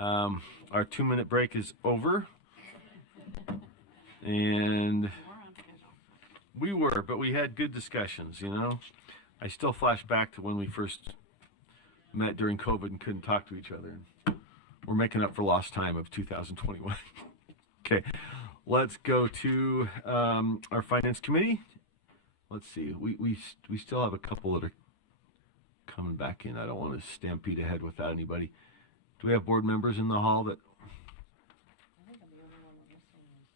Our 2-minute break is over. And but we had good discussions, you know. I still flash back to when we first met during COVID and couldn't talk to each other. We're making up for lost time of 2021. Okay, let's go to our finance committee. Let's see, we still have a couple that are coming back in. I don't want to stampede ahead without anybody. Do we have board members in the hall that?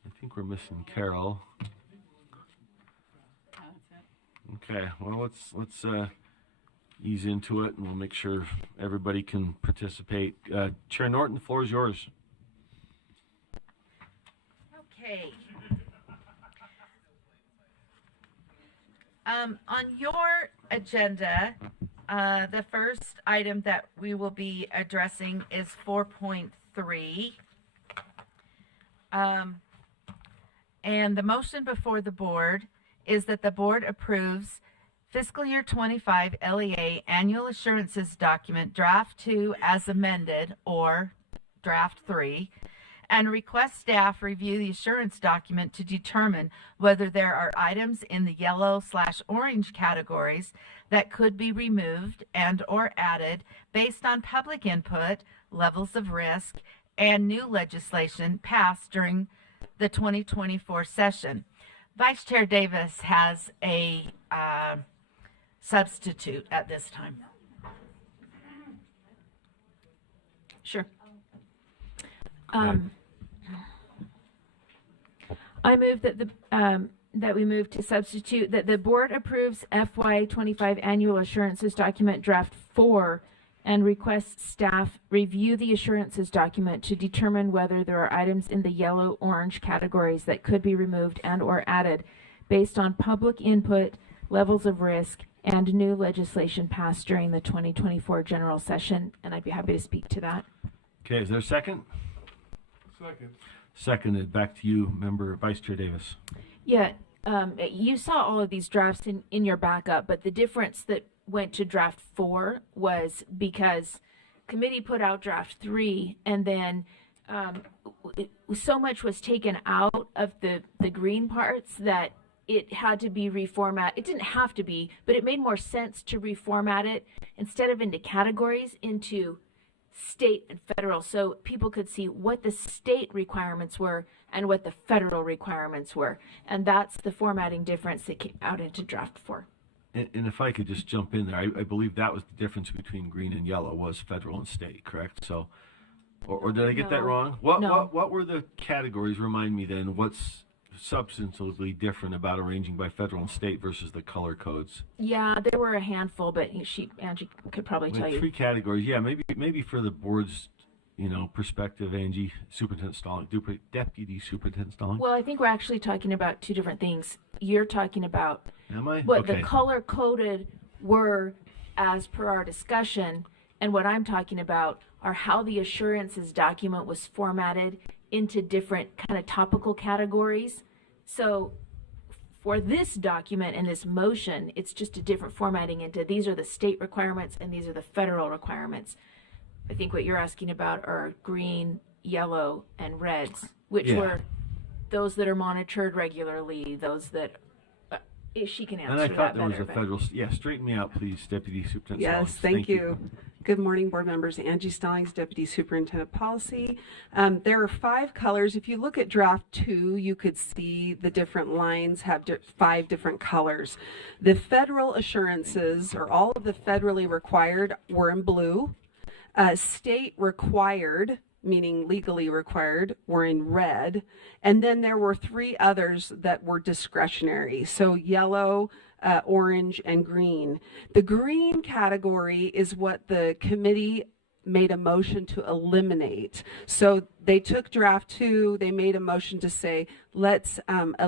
I think we're missing Carol. Okay, well let's ease into it, and we'll make sure everybody can participate. Chair Norton, the floor is yours. Okay. On your agenda, the first item that we will be addressing is 4.3. And the motion before the board is that the board approves fiscal year 25 LEA annual assurances document draft 2 as amended, or draft 3, and request staff review the assurance document to determine whether there are items in the yellow/orange categories that could be removed and or added based on public input, levels of risk, and new legislation passed during the 2024 session. Vice Chair Davis has a substitute at this time. Sure. I move that that we move to substitute that the board approves FY25 annual assurances document draft 4 and requests staff review the assurances document to determine whether there are items in the yellow-orange categories that could be removed and or added based on public input, levels of risk, and new legislation passed during the 2024 general session. And I'd be happy to speak to that. Okay, is there a second? Second. Seconded. Back to you, Member Vice Chair Davis. Yeah, you saw all of these drafts in your backup, but the difference that went to draft 4 was because committee put out draft 3, and then so much was taken out of the green parts that it had to be reformat. It didn't have to be, but it made more sense to reformat it instead of into categories, into state and federal, so people could see what the state requirements were and what the federal requirements were. And that's the formatting difference that came out into draft 4. And if I could just jump in there, I believe that was the difference between green and yellow was federal and state, correct? So, or did I get that wrong? What were the categories? Remind me then. What's substantively different about arranging by federal and state versus the color codes? Yeah, there were a handful, but Angie could probably tell you. 3 categories. Yeah, maybe for the board's perspective, Angie, Superintendent Stalling, Deputy Superintendent Stalling. Well, I think we're actually talking about 2 different things. You're talking about what the color coded were as per our discussion, and what I'm talking about are how the assurances document was formatted into different kind of topical categories. So for this document and this motion, it's just a different formatting into these are the state requirements and these are the federal requirements. I think what you're asking about are green, yellow, and reds, which were those that are monitored regularly, those that she can answer and I that thought there was better, a federal. Yeah, straighten me out, please, Deputy Superintendent. Yes, Stallings. thank you. Good morning, board members. Angie Stallings, Deputy Superintendent Policy. There are 5 colors. If you look at draft 2, you could see the different lines have 5 different colors. The federal assurances, or all of the federally required, were in blue. State required, meaning legally required, were in red. And then there were 3 others that were discretionary. So yellow, orange, and green. The green category is what the committee made a motion to eliminate. So they took draft 2, they made a motion to say, let's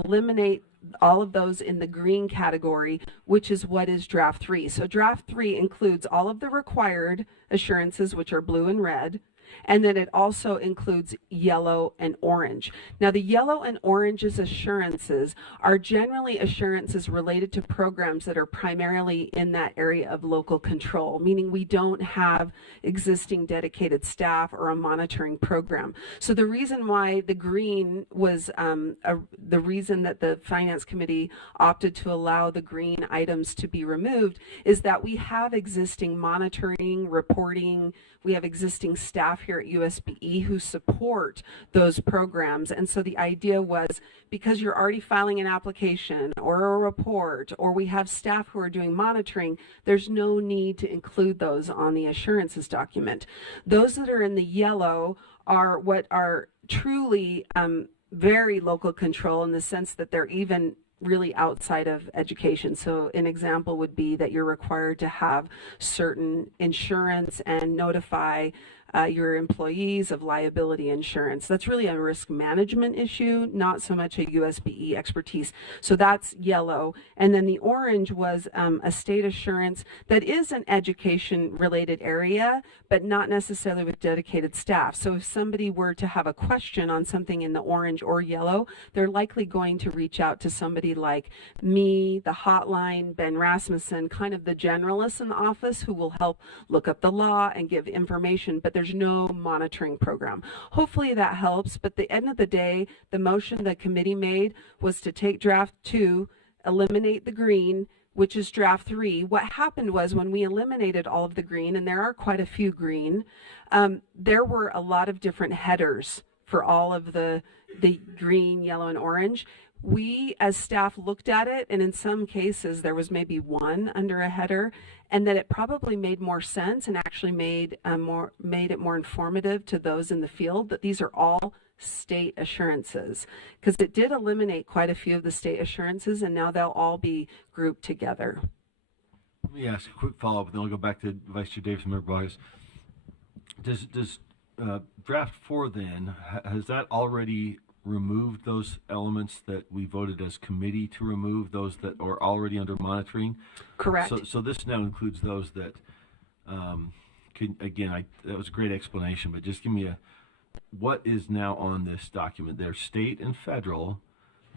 eliminate all of those in the green category, which is what is draft 3. So draft 3 includes all of the required assurances, which are blue and red, And then it also includes yellow and orange. Now, the yellow and orange's assurances are generally assurances related to programs that are primarily in that area of local control, meaning we don't have existing dedicated staff or a monitoring program. So the reason why the green was the reason that the Finance Committee opted to allow the green items to be removed is that we have existing monitoring, reporting, we have existing staff here at USBE who support those programs. And so the idea was, because you're already filing an application or a report, or we have staff who are doing monitoring, there's no need to include those on the assurances document. Those that are in the yellow are what are truly very local control, in the sense that they're even really outside of education. So an example would be that you're required to have certain insurance and notify your employees of liability insurance. That's really a risk management issue, not so much a USBE expertise. So that's yellow. And then the orange was a state assurance that is an education related area, but not necessarily with dedicated staff. So if somebody were to have a question on something in the orange or yellow, they're likely going to reach out to somebody like me, the hotline, Ben Rasmussen, kind of the generalists in the office who will help look up the law and give information, but there's no monitoring program. Hopefully that helps, but at the end of the day, the motion the committee made was to take draft 2, eliminate the green, which is draft 3. What happened was, when we eliminated all of the green, and there are quite a few green, there were a lot of different headers for all of the green, yellow, and orange. We as staff looked at it, and in some cases there was maybe one under a header, and that it probably made more sense and actually made it more informative to those in the field that these are all state assurances, because it did eliminate quite a few of the state assurances, and now they'll all be grouped together. Let me ask a quick follow-up, and then I'll go back to Vice Chair Davis and Member Vargas. Does draft 4 then, has that already removed those elements that we voted as committee to remove, those that are already under monitoring? Correct. So this now includes those that, that was a great explanation, but just give me what is now on this document? They're state and federal,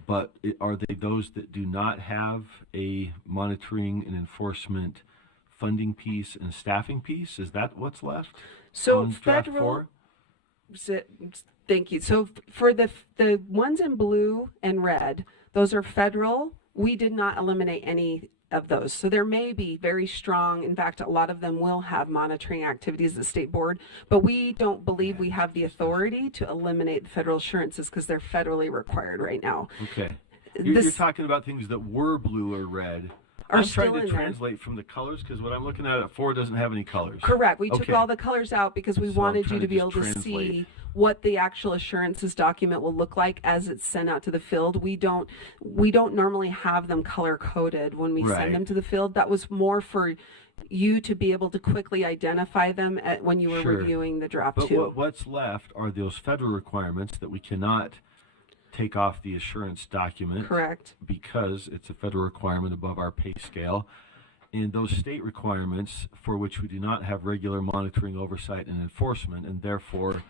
but are they those that do not have a monitoring and enforcement funding piece and staffing piece? Is that what's left? So on draft federal, 4? thank you. So for the ones in blue and red, those are federal. We did not eliminate any of those. So there may be very strong, in fact, a lot of them will have monitoring activities at the state board, but we don't believe we have the authority to eliminate the federal assurances because they're federally required right now. Okay. You're talking about things that were blue or red. I'm trying to translate from the colors, because what I'm looking at 4 doesn't have any colors. Correct. We took all the colors out because we wanted you to be able to see what the actual assurances document will look like as it's sent out to the field. We don't normally have them color coded when we send them to the field. That was more for you to be able to quickly identify them when you were reviewing the draft 2. But what's left are those federal requirements that we cannot take off the assurance document. Correct. Because it's a federal requirement above our pay scale. And those state requirements for which we do not have regular monitoring, oversight, and enforcement, and therefore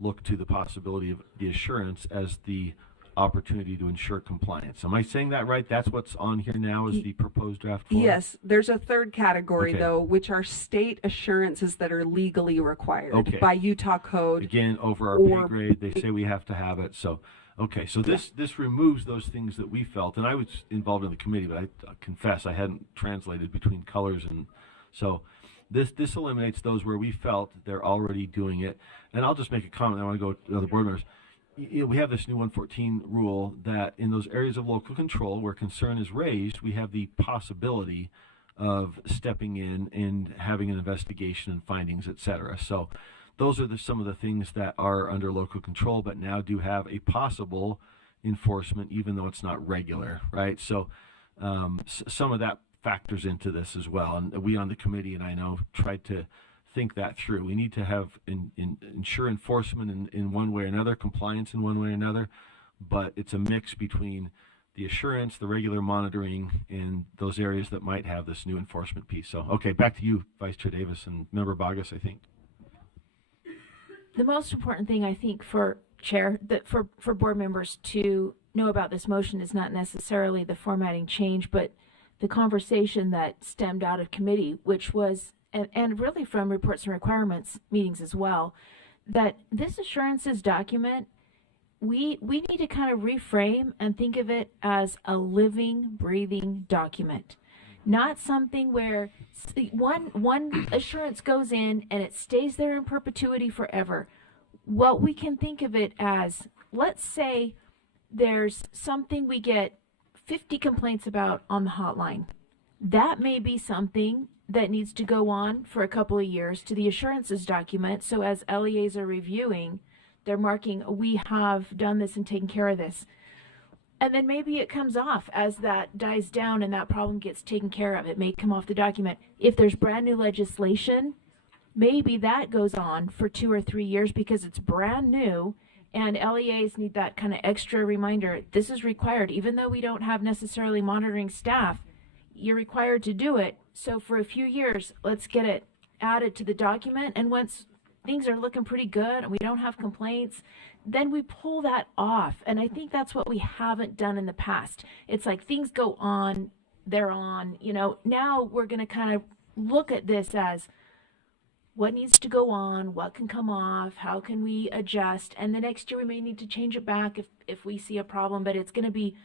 look to the possibility of the assurance as the opportunity to ensure compliance. Am I saying that right? That's what's on here now is the proposed draft 4? Yes. There's a third category, though, which are state assurances that are legally required by Utah code. Again, over our pay grade, they say we have to have it. So, okay, so this removes those things that we felt, and I was involved in the committee, but I confess I hadn't translated between colors, and so this eliminates those where we felt they're already doing it. And I'll just make a comment. I want to go to other board members. We have this new 114 rule that in those areas of local control where concern is raised, we have the possibility of stepping in and having an investigation and findings, et cetera. So those are some of the things that are under local control, but now do have a possible enforcement, even though it's not regular, right? So some of that factors into this as well. And we on the committee, and I know, tried to think that through. We need to have ensure enforcement in one way or another, compliance in one way or another, but it's a mix between the assurance, the regular monitoring, and those areas that might have this new enforcement piece. So, okay, back to you, Vice Chair Davis and Member Bogus, I think. The most important thing I think for chair that for board members to know about this motion is not necessarily the formatting change, but the conversation that stemmed out of committee, which was and really from reports and requirements meetings as well, that this assurances document, we need to kind of reframe and think of it as a living, breathing document. Not something where one assurance goes in and it stays there in perpetuity forever. What we can think of it as, let's say there's something we get 50 complaints about on the hotline. That may be something that needs to go on for a couple of years to the assurances document. So as LEAs are reviewing, they're marking, we have done this and taken care of this. And then maybe it comes off as that dies down and that problem gets taken care of. It may come off the document. If there's brand new legislation, maybe that goes on for 2 or 3 years because it's brand new and LEAs need that kind of extra reminder. This is required. Even though we don't have necessarily monitoring staff, you're required to do it. So for a few years, let's get it added to the document. And once things are looking pretty good and we don't have complaints, then we pull that off. And I think that's what we haven't done in the past. It's like things go on, they're on, now we're going to kind of look at this as what needs to go on, what can come off, how can we adjust, and the next year we may need to change it back if we see a problem, but it's going to be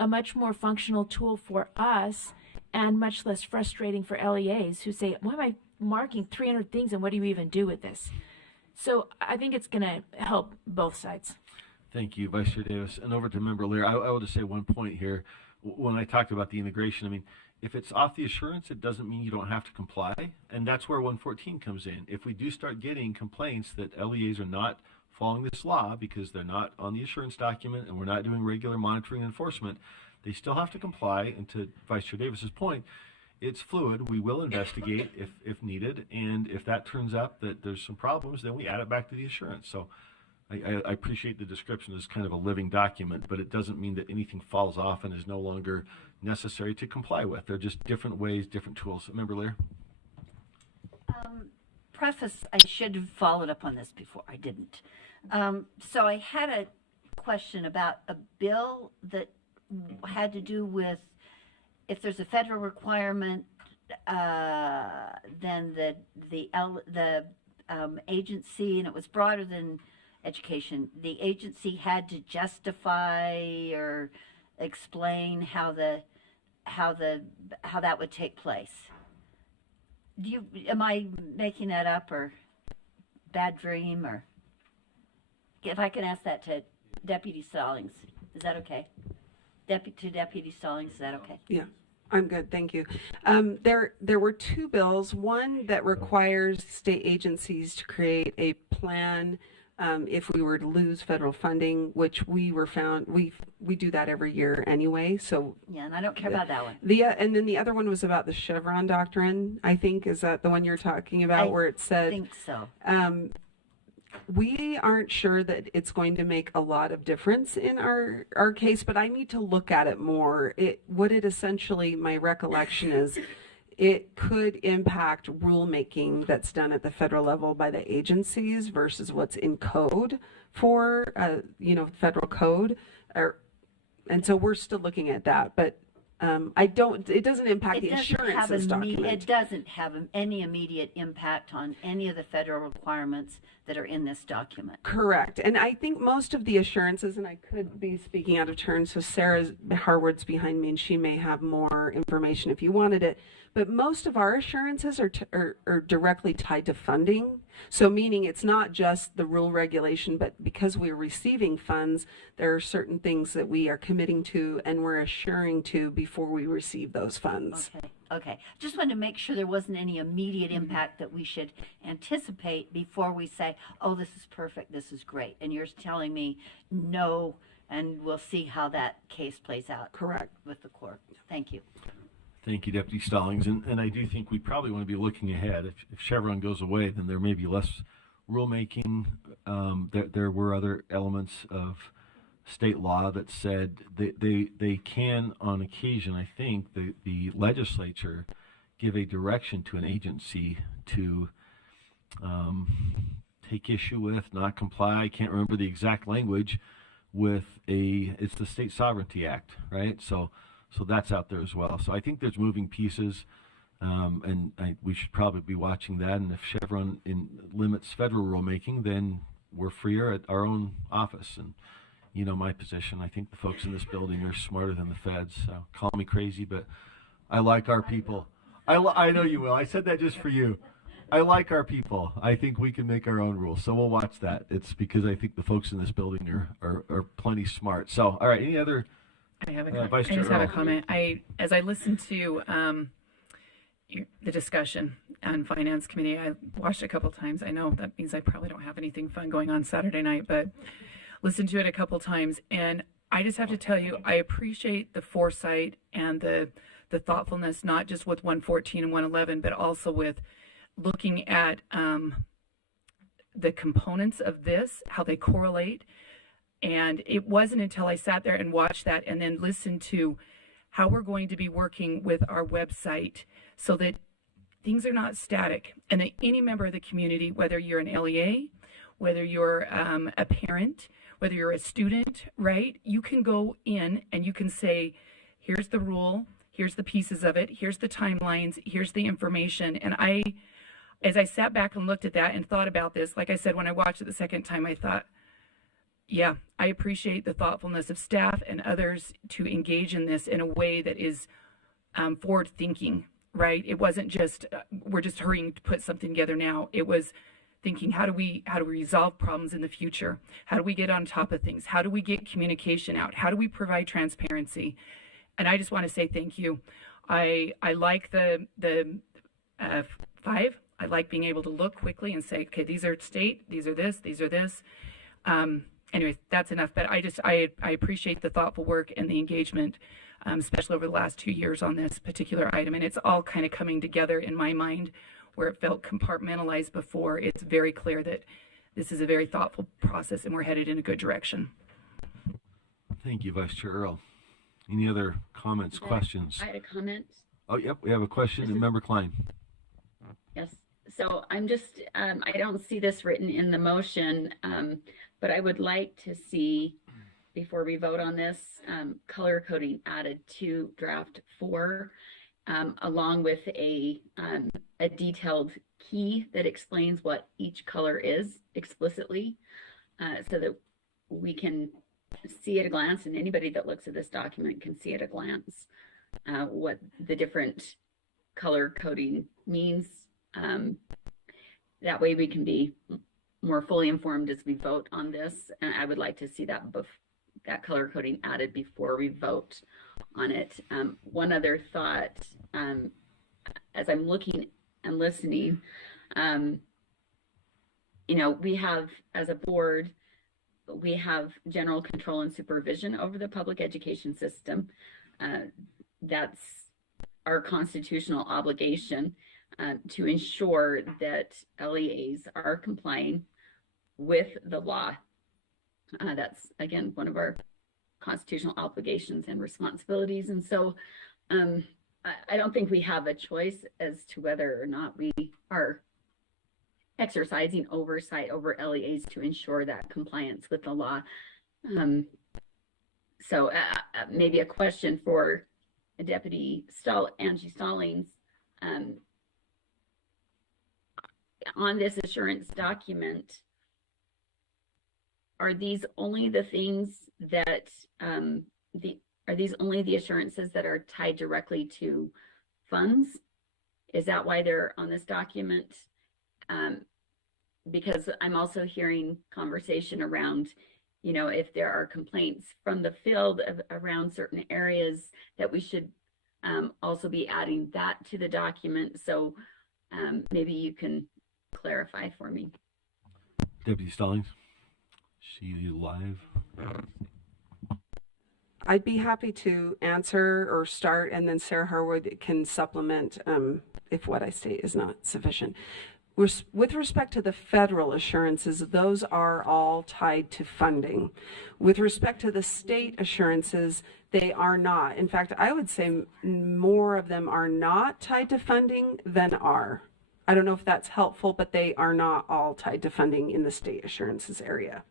a much more functional tool for us and much less frustrating for LEAs who say, why am I marking 300 things and what do you even do with this? So I think it's going to help both sides. Thank you, Vice Chair Davis. And over to Member Lear. I will just say one point here. When I talked about the integration, I mean, if it's off the assurance, it doesn't mean you don't have to comply. And that's where 114 comes in. If we do start getting complaints that LEAs are not following this law because they're not on the assurance document and we're not doing regular monitoring and enforcement, they still have to comply. And to Vice Chair Davis's point, it's fluid. We will investigate if needed. And if that turns out that there's some problems, then we add it back to the assurance. So I appreciate the description as kind of a living document, but it doesn't mean that anything falls off and is no longer necessary to comply with. They're just different ways, different tools. Member Lear? Preface, I should have followed up on this before. I didn't. So I had a question about a bill that had to do with if there's a federal requirement, then the agency, and it was broader than education, the agency had to justify or explain how that would take place. Am I making that up or bad dream? Or if I can ask that to Deputy Stallings, is that okay? Deputy Stallings, is that okay? Yeah, I'm good, thank you. There were 2 bills, one that requires state agencies to create a plan if we were to lose federal funding, which we do that every year anyway. So Yeah, and I don't care about that one. and then the other one was about the Chevron doctrine. I think is that the one you're talking about, where it I said think so. we aren't sure that it's going to make a lot of difference in our case, but I need to look at it more. What it essentially, my recollection is, it could impact rulemaking that's done at the federal level by the agencies versus what's in code for, federal code. And so we're still looking at that, but it doesn't impact the insurances document. It doesn't have any immediate impact on any of the federal requirements that are in this document. Correct. And I think most of the assurances, and I could be speaking out of turn, so Sarah Harwood's behind me and she may have more information if you wanted it, but most of our assurances are directly tied to funding. So meaning it's not just the rule regulation, but because we're receiving funds, there are certain things that we are committing to and we're assuring to before we receive those funds. Okay. Just wanted to make sure there wasn't any immediate impact that we should anticipate before we say, oh, this is perfect, this is great. And you're telling me no, and we'll see how that case plays out. Correct. With the court. Thank you. Thank you, Deputy Stallings. And I do think we probably want to be looking ahead. If Chevron goes away, then there may be less rulemaking. There were other elements of state law that said they can, on occasion, I think, the legislature give a direction to an agency to take issue with, not comply. I can't remember the exact language with it's the State Sovereignty Act, right? So that's out there as well. So I think there's moving pieces, we should probably be watching that. And if Chevron limits federal rulemaking, then we're freer at our own office. And you know my position. I think the folks in this building are smarter than the feds. So call me crazy, but I like our people. I know you will. I said that just for you. I like our people. I think we can make our own rules. So we'll watch that. It's because I think the folks in this building are plenty smart. So, all right. Any other? I have Vice Chair just have a Earl. comment. As I listened to the discussion on Finance Committee, I watched it a couple times. I know that means I probably don't have anything fun going on Saturday night, but listened to it a couple times, and I just have to tell you, I appreciate the foresight and the thoughtfulness, not just with 114 and 111, but also with looking at the components of this, how they correlate. And it wasn't until I sat there and watched that and then listened to how we're going to be working with our website so that things are not static, and that any member of the community, whether you're an LEA, whether you're a parent, whether you're a student, right, you can go in and you can say, here's the rule, here's the pieces of it, here's the timelines, here's the information. And as I sat back and looked at that and thought about this, like I said, when I watched it the second time, I thought, yeah, I appreciate the thoughtfulness of staff and others to engage in this in a way that is forward thinking, right? It wasn't just, we're just hurrying to put something together now. It was thinking, how do we resolve problems in the future? How do we get on top of things? How do we get communication out? How do we provide transparency? And I just want to say thank you. I like the 5. I like being able to look quickly and say, okay, these are state, these are this, these are this. Anyways, that's enough. But I appreciate the thoughtful work and the engagement, especially over the last 2 years on this particular item. And it's all kind of coming together in my mind where it felt compartmentalized before. It's very clear that this is a very thoughtful process and we're headed in a good direction. Thank you, Vice Chair Earl. Any other comments, questions? I had a comment. Oh, yep, we have a question. And Member Klein. Yes. So I'm just, I don't see this written in the motion, but I would like to see, before we vote on this, color coding added to draft 4, along with a detailed key that explains what each color is explicitly, so that we can see at a glance, and anybody that looks at this document can see at a glance what the different color coding means. That way we can be more fully informed as we vote on this, and I would like to see that that color coding added before we vote on it. One other thought, as I'm looking and listening, you know, we have, as a board, we have general control and supervision over the public education system. That's our constitutional obligation to ensure that LEAs are complying with the law. That's, again, one of our constitutional obligations and responsibilities. And so I don't think we have a choice as to whether or not we are exercising oversight over LEAs to ensure that compliance with the law. So maybe a question for Deputy Angie Stallings. On this assurance document, are these only the things that are these only the assurances that are tied directly to funds? Is that why they're on this document? Because I'm also hearing conversation around, you know, if there are complaints from the field around certain areas, that we should also be adding that to the document. So maybe you can clarify for me. Deputy Stallings, see you live. I'd be happy to answer or start, and then Sarah Harwood can supplement if what I state is not sufficient. With respect to the federal assurances, those are all tied to funding. With respect to the state assurances, they are not. In fact, I would say more of them are not tied to funding than are. I don't know if that's helpful, but they are not all tied to funding in the state assurances area.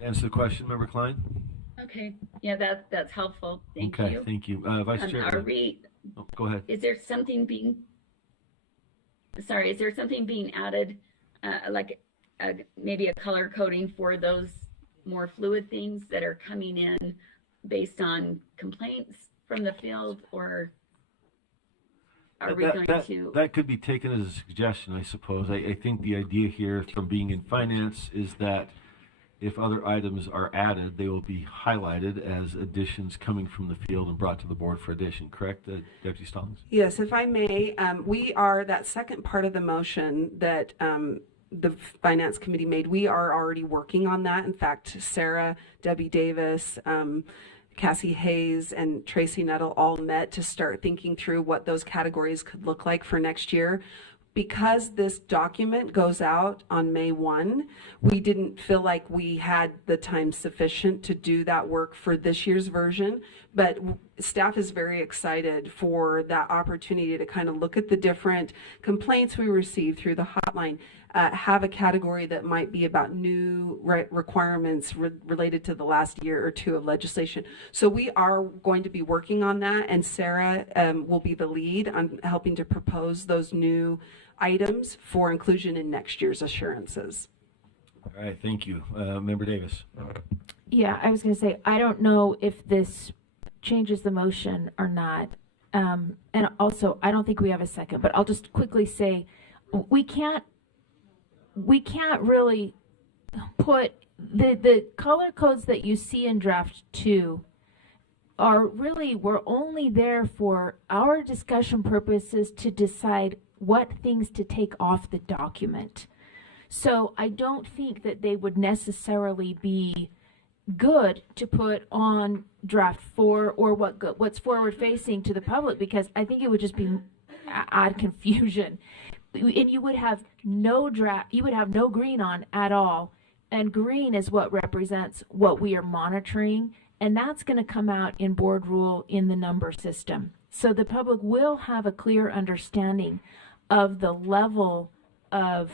Answer the question, Member Klein? Okay, yeah, that's helpful. Thank Okay, you. thank you. Vice Chair, Are we, oh, go ahead. is there something being added, like maybe a color coding for those more fluid things that are coming in based on complaints from the field, or are we going to? That could be taken as a suggestion, I suppose. I think the idea here from being in finance is that if other items are added, they will be highlighted as additions coming from the field and brought to the board for addition, correct, Deputy Stallings? Yes, if I may, we are, that second part of the motion that the Finance Committee made, we are already working on that. In fact, Sarah, Debbie Davis, Cassie Hayes, and Tracy Nettle all met to start thinking through what those categories could look like for next year. Because this document goes out on May 1, we didn't feel like we had the time sufficient to do that work for this year's version, but staff is very excited for that opportunity to kind of look at the different complaints we receive through the hotline, have a category that might be about new requirements related to the last year or two of legislation. So we are going to be working on that, and Sarah will be the lead on helping to propose those new items for inclusion in next year's assurances. All right, thank you. Member Davis. Yeah, I was going to say, I don't know if this changes the motion or not. And also, I don't think we have a second, but I'll just quickly say, we can't really put the color codes that you see in draft 2 are really, we're only there for our discussion purposes to decide what things to take off the document. So I don't think that they would necessarily be good to put on draft 4 or what's forward facing to the public, because I think it would just be add confusion. And you would have no draft, you would have no green on at all. And green is what represents what we are monitoring. And that's going to come out in board rule in the number system. So the public will have a clear understanding of the level of,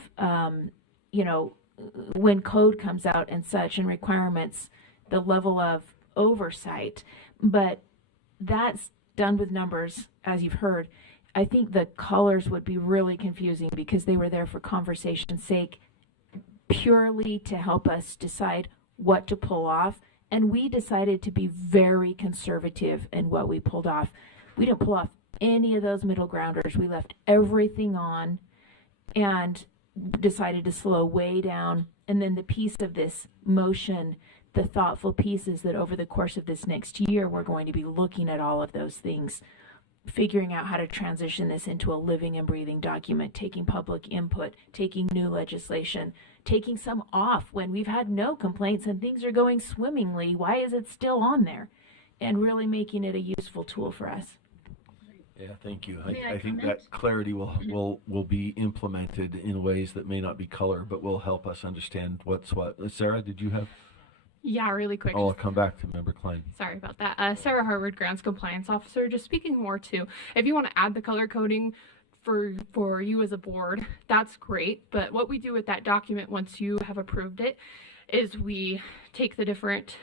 when code comes out and such and requirements, the level of oversight. But that's done with numbers, as you've heard. I think the colors would be really confusing because they were there for conversation's sake, purely to help us decide what to pull off. And we decided to be very conservative in what we pulled off. We didn't pull off any of those middle grounders. We left everything on and decided to slow way down. And then the piece of this motion, the thoughtful piece, is that over the course of this next year, we're going to be looking at all of those things, figuring out how to transition this into a living and breathing document, taking public input, taking new legislation, taking some off when we've had no complaints and things are going swimmingly. Why is it still on there? And really making it a useful tool for us. Yeah, thank you. May I I think comment? that clarity will be implemented in ways that may not be color, but will help us understand what's what. Sarah, did you have? Yeah, really quick. Oh, I'll come back to Member Klein. Sorry about that. Sarah Harvard, Grants Compliance Officer. Just speaking more to, if you want to add the color coding for you as a board, that's great. But what we do with that document once you have approved it is we take the different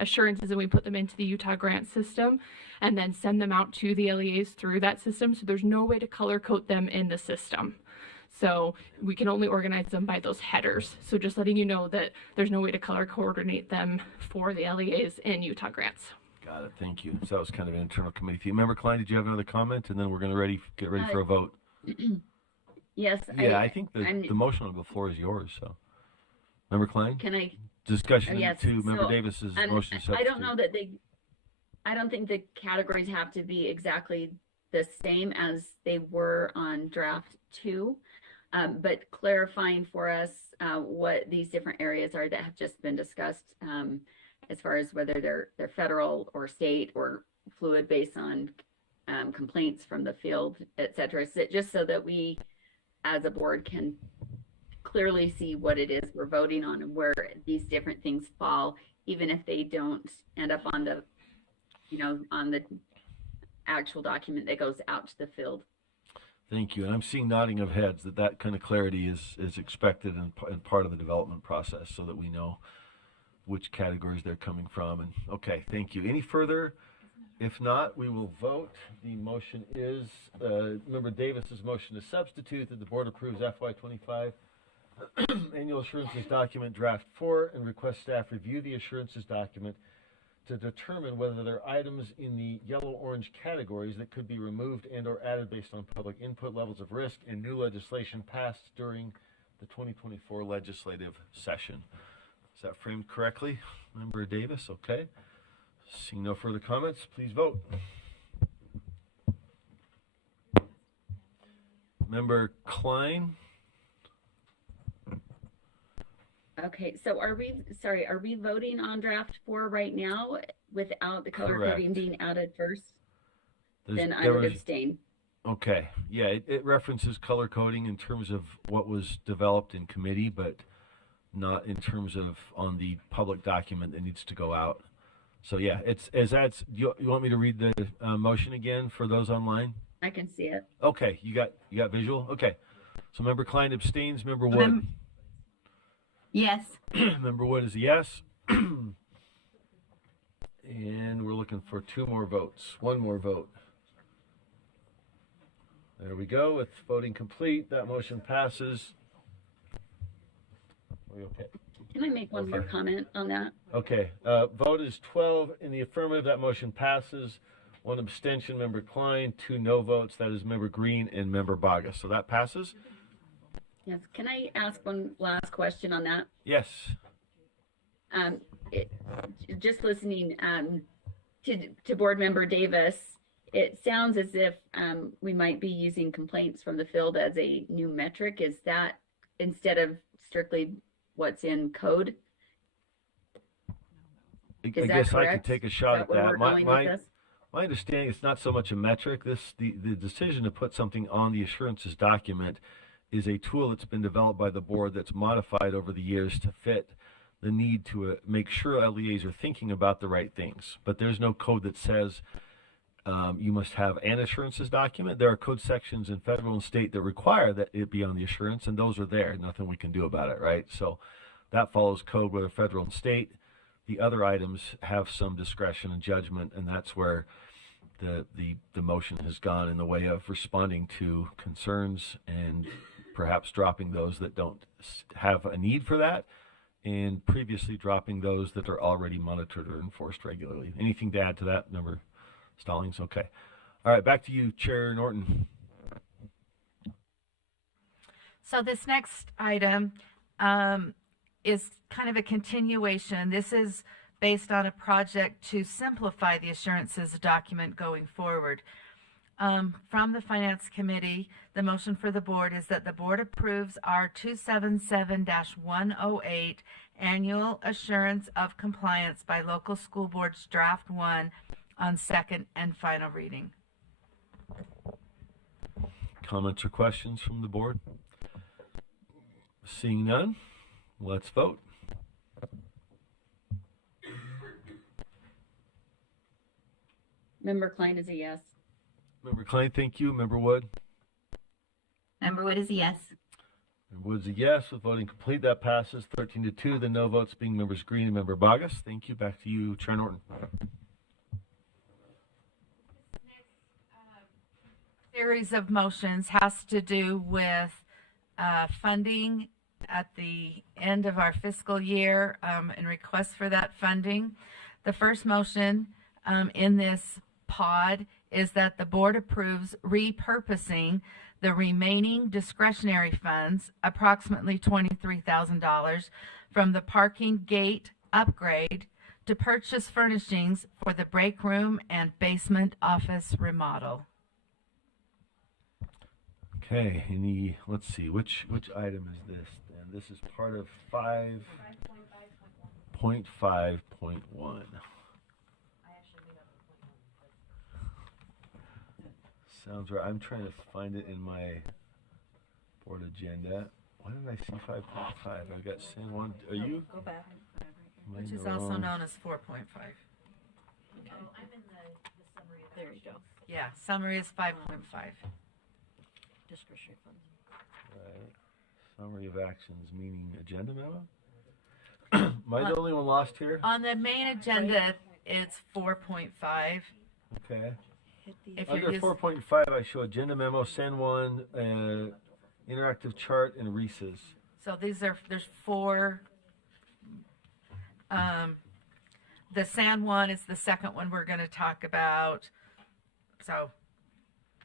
assurances and we put them into the Utah grant system and then send them out to the LEAs through that system. So there's no way to color code them in the system. So we can only organize them by those headers. So just letting you know that there's no way to color coordinate them for the LEAs in Utah grants. Got it. Thank you. So that was kind of an internal committee thing. Member Klein, did you have another comment? And then we're going to get ready for a vote. Yes. Yeah, I think the motion on the floor is yours. So, Member Klein, Can I? discussion Yes, to Member so, Davis's And motion. I don't know that I don't think the categories have to be exactly the same as they were on draft 2, but clarifying for us what these different areas are that have just been discussed, as far as whether they're federal or state or fluid based on complaints from the field, et cetera. So just so that we as a board can clearly see what it is we're voting on and where these different things fall, even if they don't end up on the, on the actual document that goes out to the field. Thank you. And I'm seeing nodding of heads that kind of clarity is expected and part of the development process so that we know which categories they're coming from. And okay, thank you. Any further? If not, we will vote. The motion is, Member Davis's motion to substitute that the board approves FY25 annual assurances document draft 4 and request staff review the assurances document to determine whether there are items in the yellow-orange categories that could be removed and or added based on public input, levels of risk, and new legislation passed during the 2024 legislative session. Is that framed correctly, Member Davis? Okay. Seeing no further comments, please vote. Member Klein? Okay, so are we voting on draft 4 right now without the color Correct. coding being added first? Then I There would was- abstain. Okay, yeah, it references color coding in terms of what was developed in committee, but not in terms of on the public document that needs to go out. So yeah, you want me to read the motion again for those online? I can see it. Okay, you got visual? Okay. So Member Klein abstains, Member Wood. Yes. Member Wood is a yes. And we're looking for 2 more votes. 1 more vote. There we go. With voting complete, that motion passes. Are we okay? Can I make one more Okay. comment on that? Okay. Vote is 12 in the affirmative. That motion passes. 1 abstention, Member Klein. 2 no votes. That is Member Green and Member Bagas. So that passes. Yes. Can I ask one last question on that? Yes. Just listening to Board Member Davis, it sounds as if we might be using complaints from the field as a new metric. Is that instead of strictly what's in code? I Is that guess I could correct? take a shot Is at where that. we're going with this? My understanding is not so much a metric. The decision to put something on the assurances document is a tool that's been developed by the board that's modified over the years to fit the need to make sure LEAs are thinking about the right things. But there's no code that says you must have an assurances document. There are code sections in federal and state that require that it be on the assurance, and those are there. Nothing we can do about it, right? So that follows code, whether federal and state. The other items have some discretion and judgment, and that's where the motion has gone in the way of responding to concerns and perhaps dropping those that don't have a need for that, and previously dropping those that are already monitored or enforced regularly. Anything to add to that, Member Stallings? Okay. All right, back to you, Chair Norton. So this next item is kind of a continuation. This is based on a project to simplify the assurances document going forward. From the Finance Committee, the motion for the board is that the board approves our 277-108 Annual Assurance of Compliance by Local School Boards Draft 1 on second and final reading. Comments or questions from the board? Seeing none, let's vote. Member Klein is a yes. Member Klein, thank you. Member Wood? Member Wood is a yes. Member Wood's a yes. With voting complete, that passes 13-2. The no votes being Members Green and Member Bagas. Thank you. Back to you, Chair Norton. Series of motions has to do with funding at the end of our fiscal year and requests for that funding. The first motion in this pod is that the board approves repurposing the remaining discretionary funds, approximately $23,000, from the parking gate upgrade to purchase furnishings for the break room and basement office remodel. Okay, let's see, which item is this then? This is part of 5.5.1. Sounds right. I'm trying to find it in my board agenda. Why did I see 5.5? I've got San Juan. Are you? Go back. Am I Which in is the also wrong- known as 4.5. There you go. Yeah, summary is 5.5. Discretionary funds. Right. Summary of actions, meaning agenda memo? Am I the only one lost here? On the main agenda, it's 4.5. Okay. If Under you're using, 4.5, I show agenda memo, San Juan, interactive chart, and Reese's. so there's four. The San Juan is the second one we're going to talk about. So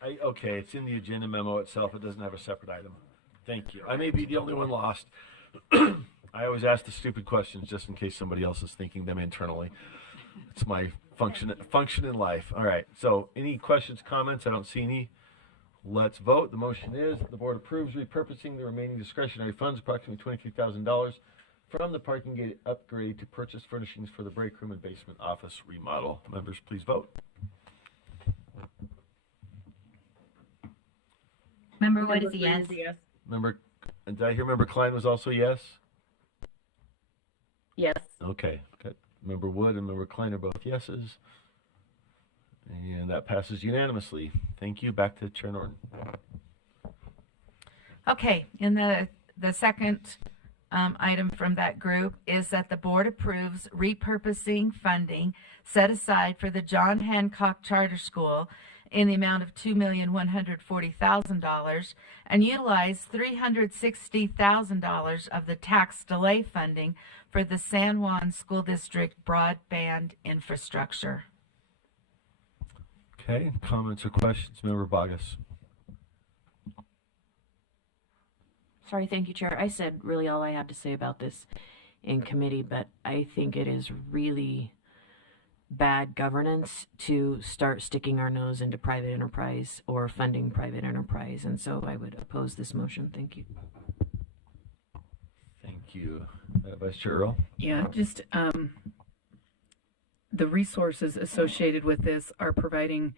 Okay, it's in the agenda memo itself. It doesn't have a separate item. Thank you. I may be the only one lost. I always ask the stupid questions just in case somebody else is thinking them internally. It's my function in life. All right. So, any questions, comments? I don't see any. Let's vote. The motion is the board approves repurposing the remaining discretionary funds, approximately $23,000, from the parking gate upgrade to purchase furnishings for the break room and basement office remodel. Members, please vote. Member Wood is a yes. Member, and did I hear Member Klein was also yes? Yes. Okay. Got Member Wood and Member Klein are both yeses. And that passes unanimously. Thank you. Back to Chair Norton. okay, in the second item from that group is that the board approves repurposing funding set aside for the John Hancock Charter School in the amount of $2,140,000 and utilize $360,000 of the tax delay funding for the San Juan School District broadband infrastructure. Okay. Comments or questions? Member Bogus. Sorry, thank you, Chair. I said really all I had to say about this in committee, but I think it is really bad governance to start sticking our nose into private enterprise or funding private enterprise, and so I would oppose this motion. Thank you. Thank you. Vice Chair Earl. Yeah, just the resources associated with this are providing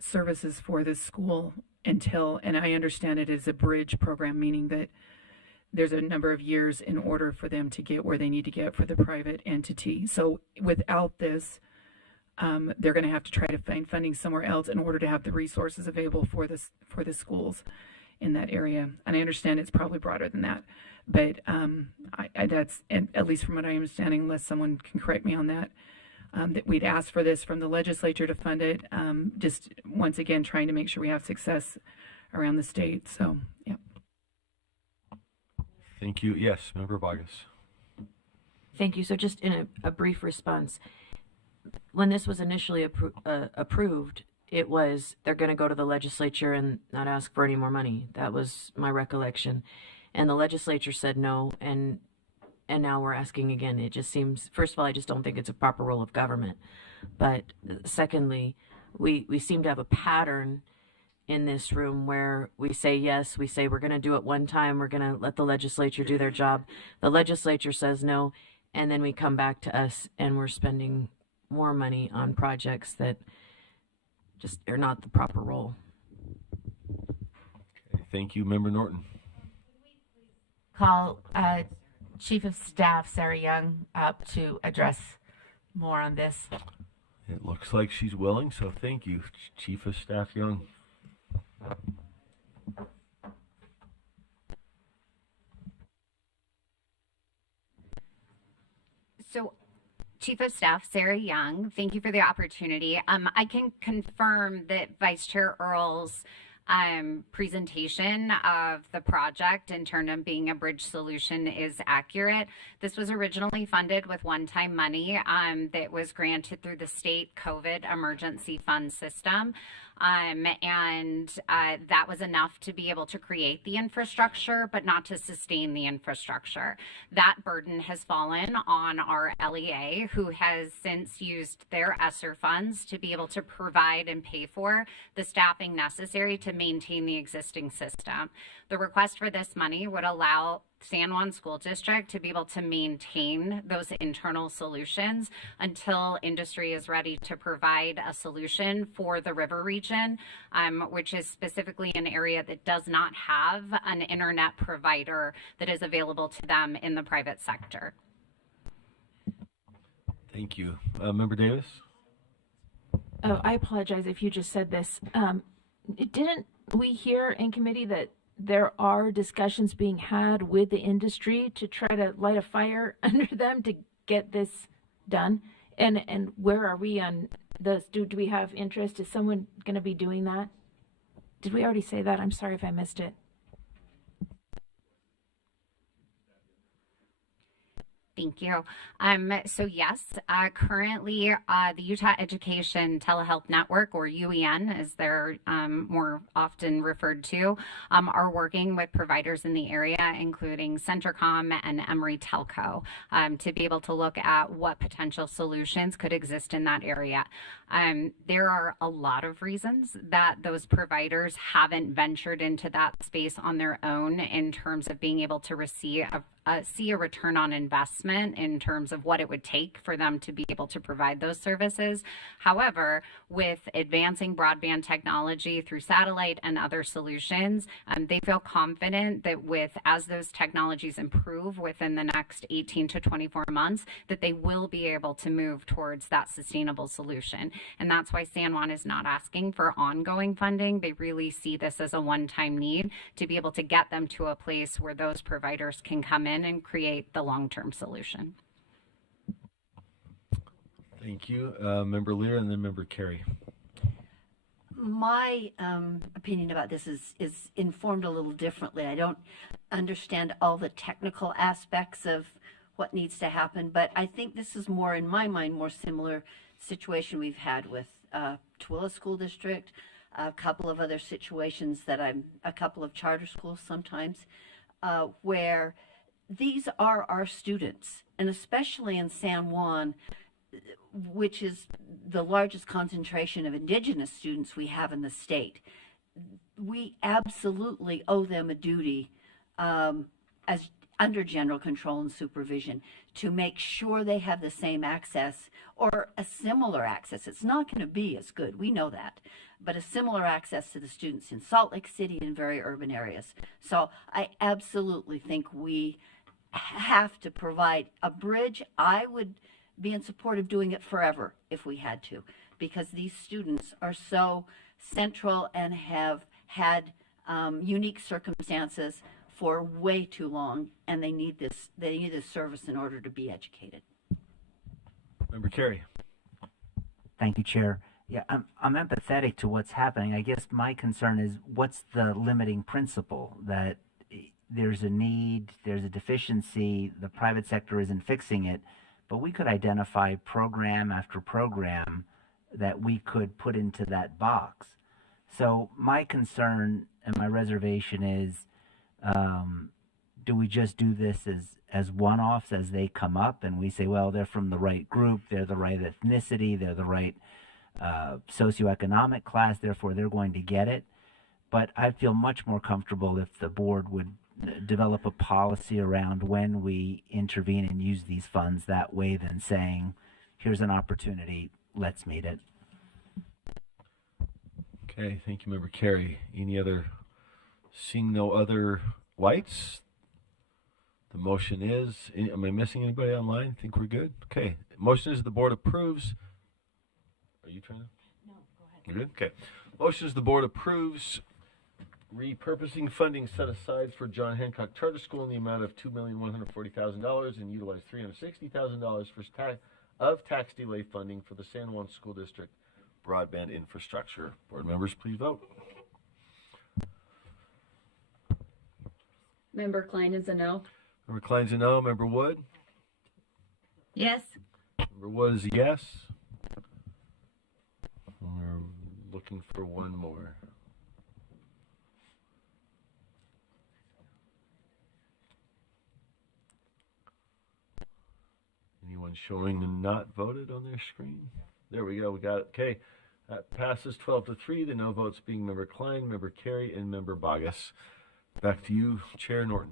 services for this school until, and I understand it is a bridge program, meaning that there's a number of years in order for them to get where they need to get for the private entity. So without this, they're going to have to try to find funding somewhere else in order to have the resources available for the schools in that area. And I understand it's probably broader than that, but that's, and at least from what I'm understanding, unless someone can correct me on that, that we'd asked for this from the legislature to fund it. Just once again, trying to make sure we have success around the state. So, yeah. Thank you. Yes, Member Bogus. Thank you. So just in a brief response, when this was initially approved, it was they're going to go to the legislature and not ask for any more money. That was my recollection. And the legislature said no, and now we're asking again. It just seems, first of all, I just don't think it's a proper role of government. But secondly, we seem to have a pattern in this room where we say yes, we say we're going to do it one time, we're going to let the legislature do their job. The legislature says no, and then we come back to us and we're spending more money on projects that just are not the proper role. Okay, thank you, Member Norton. Call Chief of Staff Sarah Young up to address more on this. It looks like she's willing, so thank you, Chief of Staff Young. So, Chief of Staff Sarah Young, thank you for the opportunity. I can confirm that Vice Chair Earl's presentation of the project in terms of being a bridge solution is accurate. This was originally funded with one-time money that was granted through the state COVID emergency fund system. That was enough to be able to create the infrastructure, but not to sustain the infrastructure. That burden has fallen on our LEA, who has since used their ESSER funds to be able to provide and pay for the staffing necessary to maintain the existing system. The request for this money would allow San Juan School District to be able to maintain those internal solutions until industry is ready to provide a solution for the river region, which is specifically an area that does not have an internet provider that is available to them in the private sector. Thank you. Member Davis? Oh, I apologize if you just said this. Didn't we hear in committee that there are discussions being had with the industry to try to light a fire under them to get this done? And where are we on those? Do we have interest? Is someone going to be doing that? Did we already say that? I'm sorry if I missed it. Thank you. So yes, currently the Utah Education Telehealth Network, or UEN as they're more often referred to, are working with providers in the area, including Centercom and Emory Telco, to be able to look at what potential solutions could exist in that area. There are a lot of reasons that those providers haven't ventured into that space on their own in terms of being able to see a return on investment in terms of what it would take for them to be able to provide those services. However, with advancing broadband technology through satellite and other solutions, they feel confident that as those technologies improve within the next 18 to 24 months, that they will be able to move towards that sustainable solution. And that's why San Juan is not asking for ongoing funding. They really see this as a one-time need to be able to get them to a place where those providers can come in and create the long-term solution. Thank you. Member Lear and then Member Carey. My opinion about this is informed a little differently. I don't understand all the technical aspects of what needs to happen, but I think this is more, in my mind, more similar situation we've had with Tooele School District, a couple of other situations a couple of charter schools sometimes, where these are our students, and especially in San Juan, which is the largest concentration of Indigenous students we have in the state. We absolutely owe them a duty as under general control and supervision to make sure they have the same access or a similar access. It's not going to be as good, we know that, but a similar access to the students in Salt Lake City and very urban areas. So I absolutely think we have to provide a bridge. I would be in support of doing it forever if we had to, because these students are so central and have had unique circumstances for way too long, and they need this service in order to be educated. Member Carey. Thank you, Chair. Yeah, I'm empathetic to what's happening. I guess my concern is what's the limiting principle that there's a need, there's a deficiency, the private sector isn't fixing it, but we could identify program after program that we could put into that box. So my concern and my reservation is, do we just do this as one-offs as they come up and we say, well, they're from the right group, they're the right ethnicity, they're the right socioeconomic class, therefore they're going to get it. But I'd feel much more comfortable if the board would develop a policy around when we intervene and use these funds that way than saying, here's an opportunity, let's meet it. Okay, thank you, Member Carey. Any other? Seeing no other lights, the motion is, am I missing anybody online? I think we're good. Okay, motion is the board approves. Are you trying to? No, go ahead. You're good? Okay. Motion is the board approves repurposing funding set aside for John Hancock Charter School in the amount of $2,140,000 and utilize $360,000 for tax delay funding for the San Juan School District broadband infrastructure. Board members, please vote. Member Klein is a no. Member Klein's a no. Member Wood? Yes. Member Wood is a yes. We're looking for one more. Anyone showing not voted on their screen? There we go. We got it. Okay. That passes 12-3. The no votes being Member Klein, Member Carey, and Member Bogus. Back to you, Chair Norton.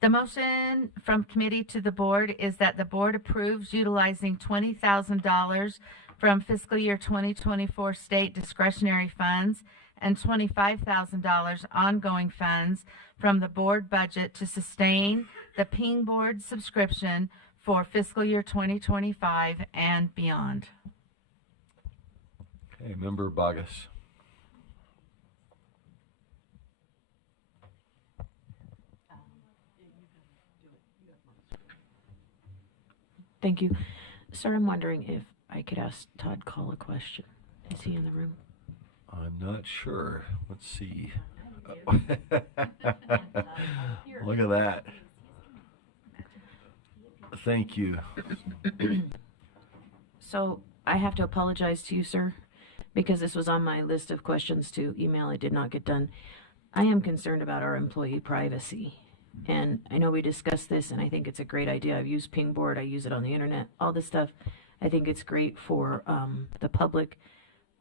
The motion from committee to the board is that the board approves utilizing $20,000 from fiscal year 2024 state discretionary funds and $25,000 ongoing funds from the board budget to sustain the Ping Board subscription for fiscal year 2025 and beyond. Okay, Member Bogus. Thank you. Sir, I'm wondering if I could ask Todd Call a question. Is he in the room? I'm not sure. Let's see. Look at that. Thank you. So I have to apologize to you, sir, because this was on my list of questions to email. It did not get done. I am concerned about our employee privacy. And I know we discussed this, and I think it's a great idea. I've used Pingboard. I use it on the internet, all this stuff. I think it's great for the public.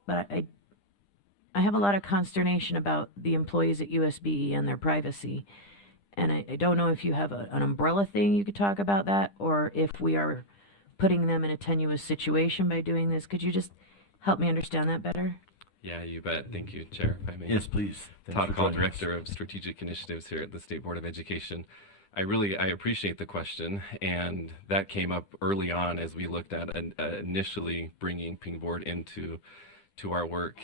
But I have a lot of consternation about the employees at USB and their privacy. And I don't know if you have an umbrella thing you could talk about that, or if we are putting them in a tenuous situation by doing this. Could you just help me understand that better? Yeah, you bet. Thank you, Chair, if I may. Yes, please. Thanks Todd for Call, joining us. Director of Strategic Initiatives here at the State Board of Education. I appreciate the question, and that came up early on as we looked at initially bringing Pingboard into our work.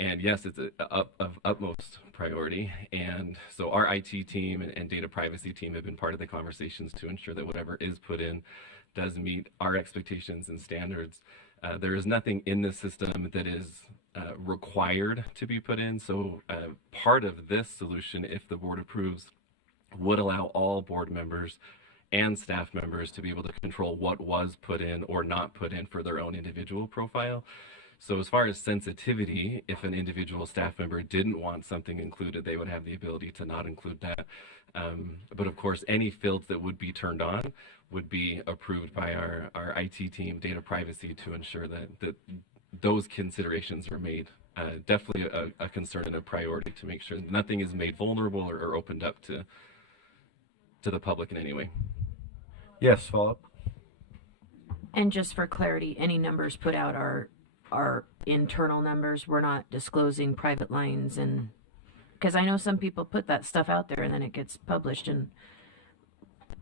And yes, it's of utmost priority. And so our IT team and data privacy team have been part of the conversations to ensure that whatever is put in does meet our expectations and standards. There is nothing in the system that is required to be put in. So part of this solution, if the board approves, would allow all board members and staff members to be able to control what was put in or not put in for their own individual profile. So as far as sensitivity, if an individual staff member didn't want something included, they would have the ability to not include that. But of course, any fields that would be turned on would be approved by our IT team, data privacy, to ensure that those considerations are made. Definitely a concern and a priority to make sure nothing is made vulnerable or opened up to the public in any way. Yes, follow up. And just for clarity, any numbers put out are internal numbers. We're not disclosing private lines, and because I know some people put that stuff out there and then it gets published, and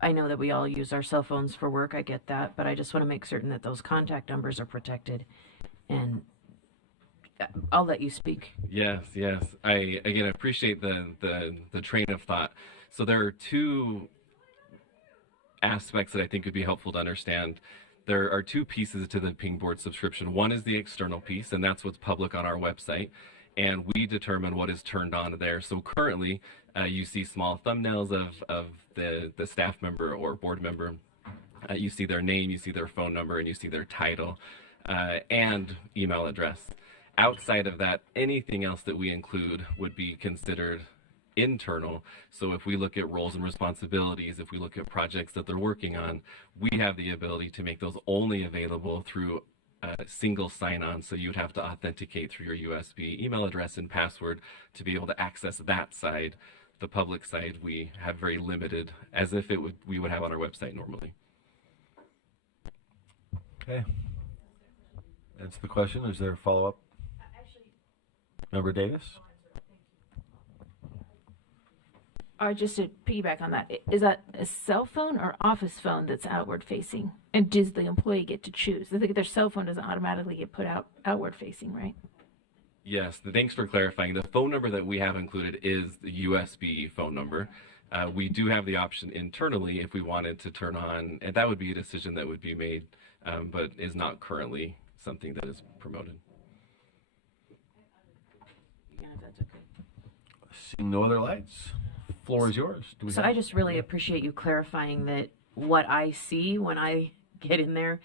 I know that we all use our cell phones for work. I get that, but I just want to make certain that those contact numbers are protected. And I'll let you speak. Yes. I again appreciate the train of thought. So there are two aspects that I think would be helpful to understand. There are two pieces to the Pingboard subscription. One is the external piece, and that's what's public on our website, and we determine what is turned on there. So currently, you see small thumbnails of the staff member or board member. You see their name, you see their phone number, and you see their title and email address. Outside of that, anything else that we include would be considered internal. So if we look at roles and responsibilities, if we look at projects that they're working on, we have the ability to make those only available through a single sign-on. So you'd have to authenticate through your USB email address and password to be able to access that side. The public side we have very limited, as if we would have on our website normally. Okay. That's the question. Is there a follow-up? Member Davis? Just to piggyback on that, is that a cell phone or office phone that's outward facing? And does the employee get to choose? I think their cell phone doesn't automatically get put outward facing, right? Yes, thanks for clarifying. The phone number that we have included is the USB phone number. We do have the option internally if we wanted to turn on, and that would be a decision that would be made, but is not currently something that is promoted. Yeah, if that's okay. Seeing no other lights, floor is yours. So I just really appreciate you clarifying that what I see when I get in there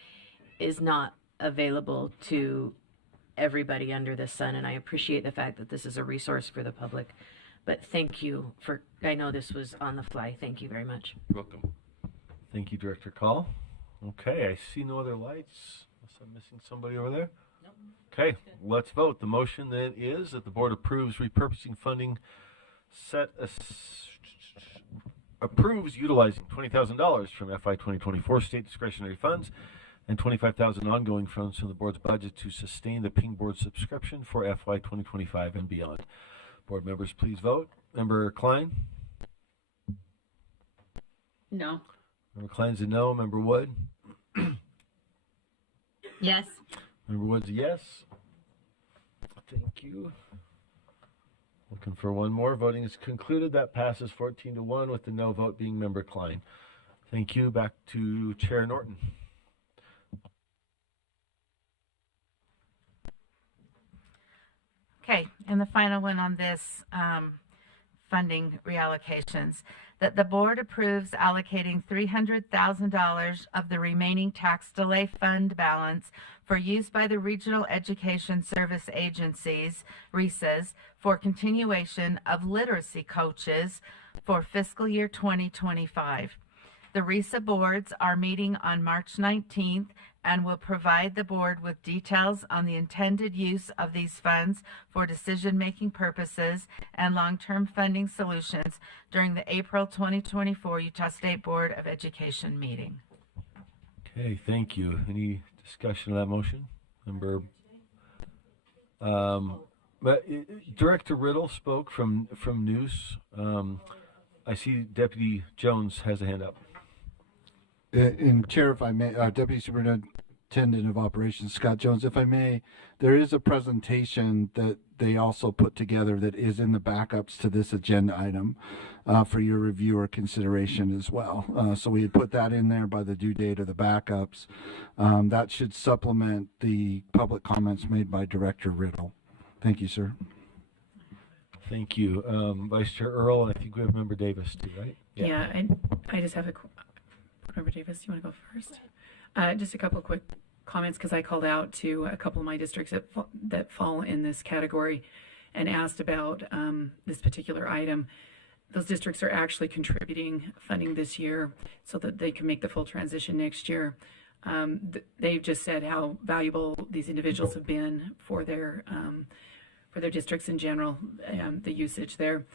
is not available to everybody under the sun, and I appreciate the fact that this is a resource for the public. But thank you for, I know this was on the fly. Thank you very much. You're welcome. Thank you, Director Call. Okay, I see no other lights. Unless I'm missing somebody over there. Nope. Okay, let's vote. The motion then is that the board approves repurposing funding approves utilizing $20,000 from FY 2024 state discretionary funds and $25,000 ongoing funds from the board's budget to sustain the Ping Board subscription for FY 2025 and beyond. Board members, please vote. Member Klein? No. Member Klein's a no. Member Wood? Yes. Member Wood's a yes. Thank you. Looking for one more. Voting is concluded. That passes 14-1 with the no vote being Member Klein. Thank you. Back to Chair Norton. Okay, and the final one on this funding reallocations, that the board approves allocating $300,000 of the remaining tax delay fund balance for use by the Regional Education Service Agencies, RESAs, for continuation of literacy coaches for fiscal year 2025. The RESA boards are meeting on March 19th and will provide the board with details on the intended use of these funds for decision-making purposes and long-term funding solutions during the April 2024 Utah State Board of Education meeting. Okay, thank you. Any discussion of that motion? Member, Director Riddle spoke from News. I see Deputy Jones has a hand up. And Chair, if I may, Deputy Superintendent of Operations Scott Jones, if I may, there is a presentation that they also put together that is in the backups to this agenda item for your review or consideration as well. So we had put that in there by the due date of the backups. That should supplement the public comments made by Director Riddle. Thank you, sir. Thank you. Vice Chair Earl, and I think we have Member Davis too, right? Yeah, I just have Member Davis, do you want to go first? Just a couple of quick comments, because I called out to a couple of my districts that fall in this category and asked about this particular item. Those districts are actually contributing funding this year so that they can make the full transition next year. They've just said how valuable these individuals have been for their districts in general, the usage there.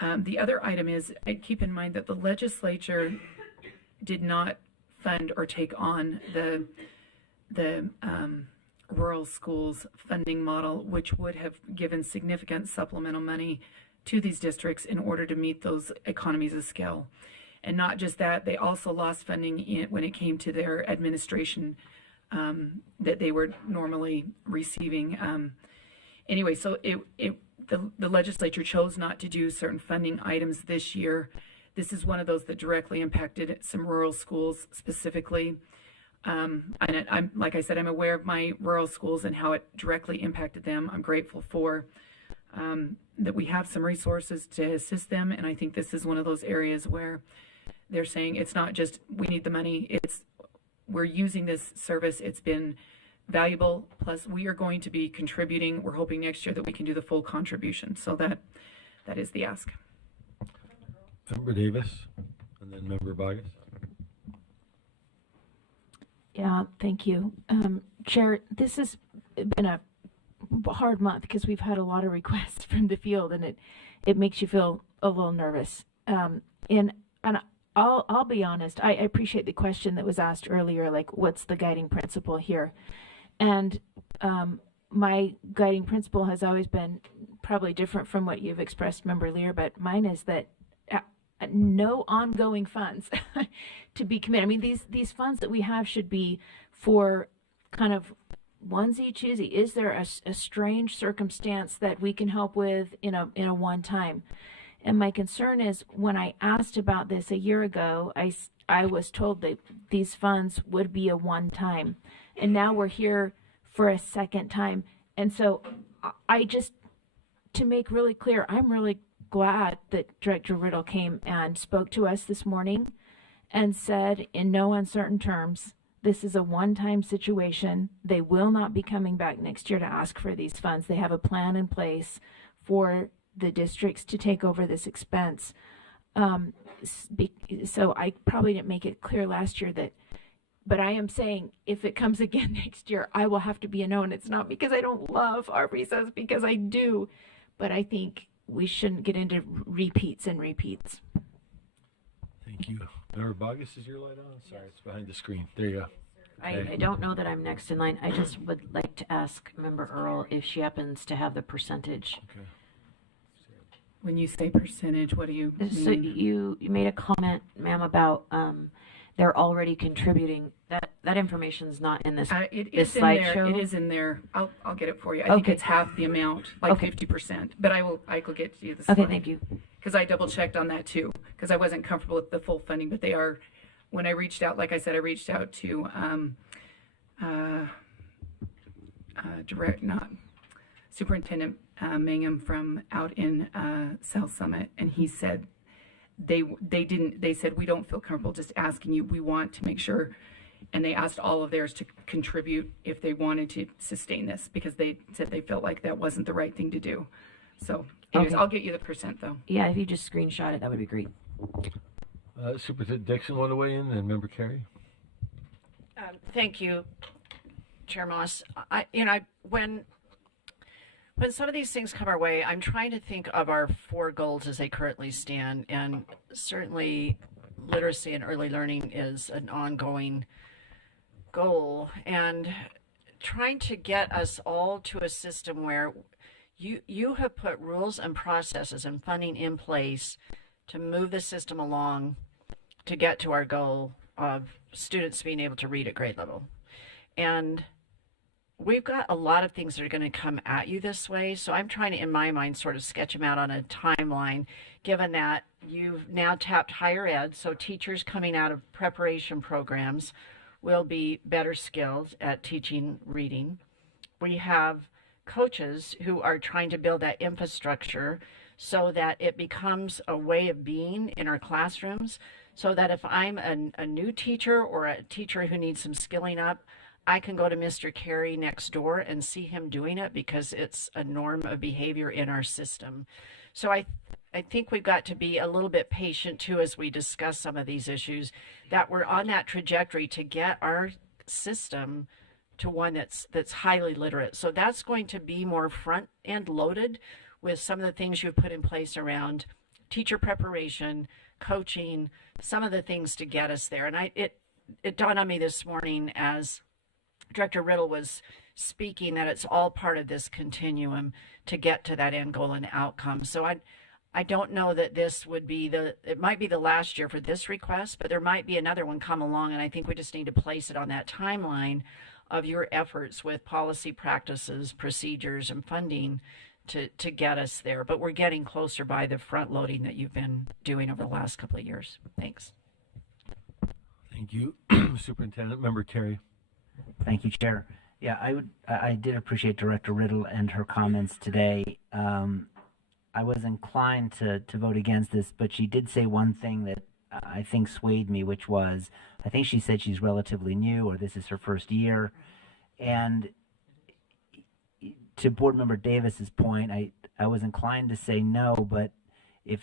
The other item is, keep in mind that the legislature did not fund or take on the rural schools funding model, which would have given significant supplemental money to these districts in order to meet those economies of scale. And not just that, they also lost funding when it came to their administration that they were normally receiving. Anyway, so the legislature chose not to do certain funding items this year. This is one of those that directly impacted some rural schools specifically. And I'm, like I said, I'm aware of my rural schools and how it directly impacted them. I'm grateful for that we have some resources to assist them. And I think this is one of those areas where they're saying it's not just we need the money, it's we're using this service. It's been valuable. Plus, we are going to be contributing. We're hoping next year that we can do the full contribution. So that is the ask. Member Davis, and then Member Bogus. Yeah, thank you. Chair, this has been a hard month because we've had a lot of requests from the field, and it makes you feel a little nervous. And I'll be honest, I appreciate the question that was asked earlier, like what's the guiding principle here? And my guiding principle has always been probably different from what you've expressed, Member Lear, but mine is that no ongoing funds to be committed. I mean, these funds that we have should be for kind of onesie choosy. Is there a strange circumstance that we can help with in a one time? And my concern is when I asked about this a year ago, I was told that these funds would be a one time, and now we're here for a second time. And so I just, to make really clear, I'm really glad that Director Riddle came and spoke to us this morning and said in no uncertain terms, this is a one-time situation. They will not be coming back next year to ask for these funds. They have a plan in place for the districts to take over this expense. So I probably didn't make it clear last year but I am saying if it comes again next year, I will have to be a no. And it's not because I don't love our recess, because I do, but I think we shouldn't get into repeats and repeats. Thank you. Member Bogus, is your light on? Sorry, it's behind the screen. There you go. I don't know that I'm next in line. I just would like to ask Member Earl if she happens to have the percentage. Okay. When you say percentage, what do you So mean? you made a comment, ma'am, about they're already contributing. That information's not in this It this is in there. slideshow. It is in there. I'll get it for you. I think Okay. it's half the amount, like Okay. 50%. But I will get to you this Okay, slide. thank you. Because I double checked on that too, because I wasn't comfortable with the full funding, but they are. When I reached out, like I said, I reached out to Superintendent Mangum from out in South Summit, and he said they said we don't feel comfortable just asking you. We want to make sure, and they asked all of theirs to contribute if they wanted to sustain this, because they said they felt like that wasn't the right thing to do. So, anyways, Okay. I'll get you the percent though. Yeah, if you just screenshot it, that would be great. Superintendent Dixon want to weigh in, and Member Carey. Thank you, Chair Moss. When some of these things come our way, I'm trying to think of our 4 goals as they currently stand, and certainly literacy and early learning is an ongoing goal, and trying to get us all to a system where you have put rules and processes and funding in place to move the system along to get to our goal of students being able to read at grade level. And we've got a lot of things that are going to come at you this way. So I'm trying to, in my mind, sort of sketch them out on a timeline, given that you've now tapped higher ed. So teachers coming out of preparation programs will be better skilled at teaching reading. We have coaches who are trying to build that infrastructure so that it becomes a way of being in our classrooms, so that if I'm a new teacher or a teacher who needs some skilling up, I can go to Mr. Carey next door and see him doing it because it's a norm of behavior in our system. So I think we've got to be a little bit patient too as we discuss some of these issues, that we're on that trajectory to get our system to one that's highly literate. So that's going to be more front end loaded with some of the things you've put in place around teacher preparation, coaching, some of the things to get us there. And it dawned on me this morning as Director Riddle was speaking that it's all part of this continuum to get to that end goal and outcome. So I don't know that this would be it might be the last year for this request, but there might be another one come along, and I think we just need to place it on that timeline of your efforts with policy practices, procedures, and funding to get us there. But we're getting closer by the front loading that you've been doing over the last couple of years. Thanks. Thank you, Superintendent. Member Carey. Thank you, Chair. Yeah, I did appreciate Director Riddle and her comments today. I was inclined to vote against this, but she did say one thing that I think swayed me, which was, I think she said she's relatively new, or this is her first year. And to Board Member Davis's point, I was inclined to say no, but if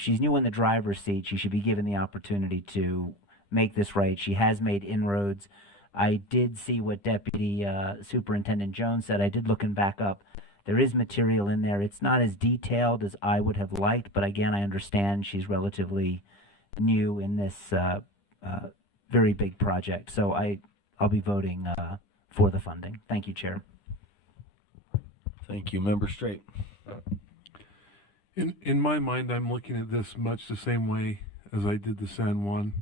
she's new in the driver's seat, she should be given the opportunity to make this right. She has made inroads. I did see what Deputy Superintendent Jones said. I did looking back up. There is material in there. It's not as detailed as I would have liked, but again, I understand she's relatively new in this very big project. So I'll be voting for the funding. Thank you, Chair. Thank you, Member Straight. In my mind, I'm looking at this much the same way as I did the San Juan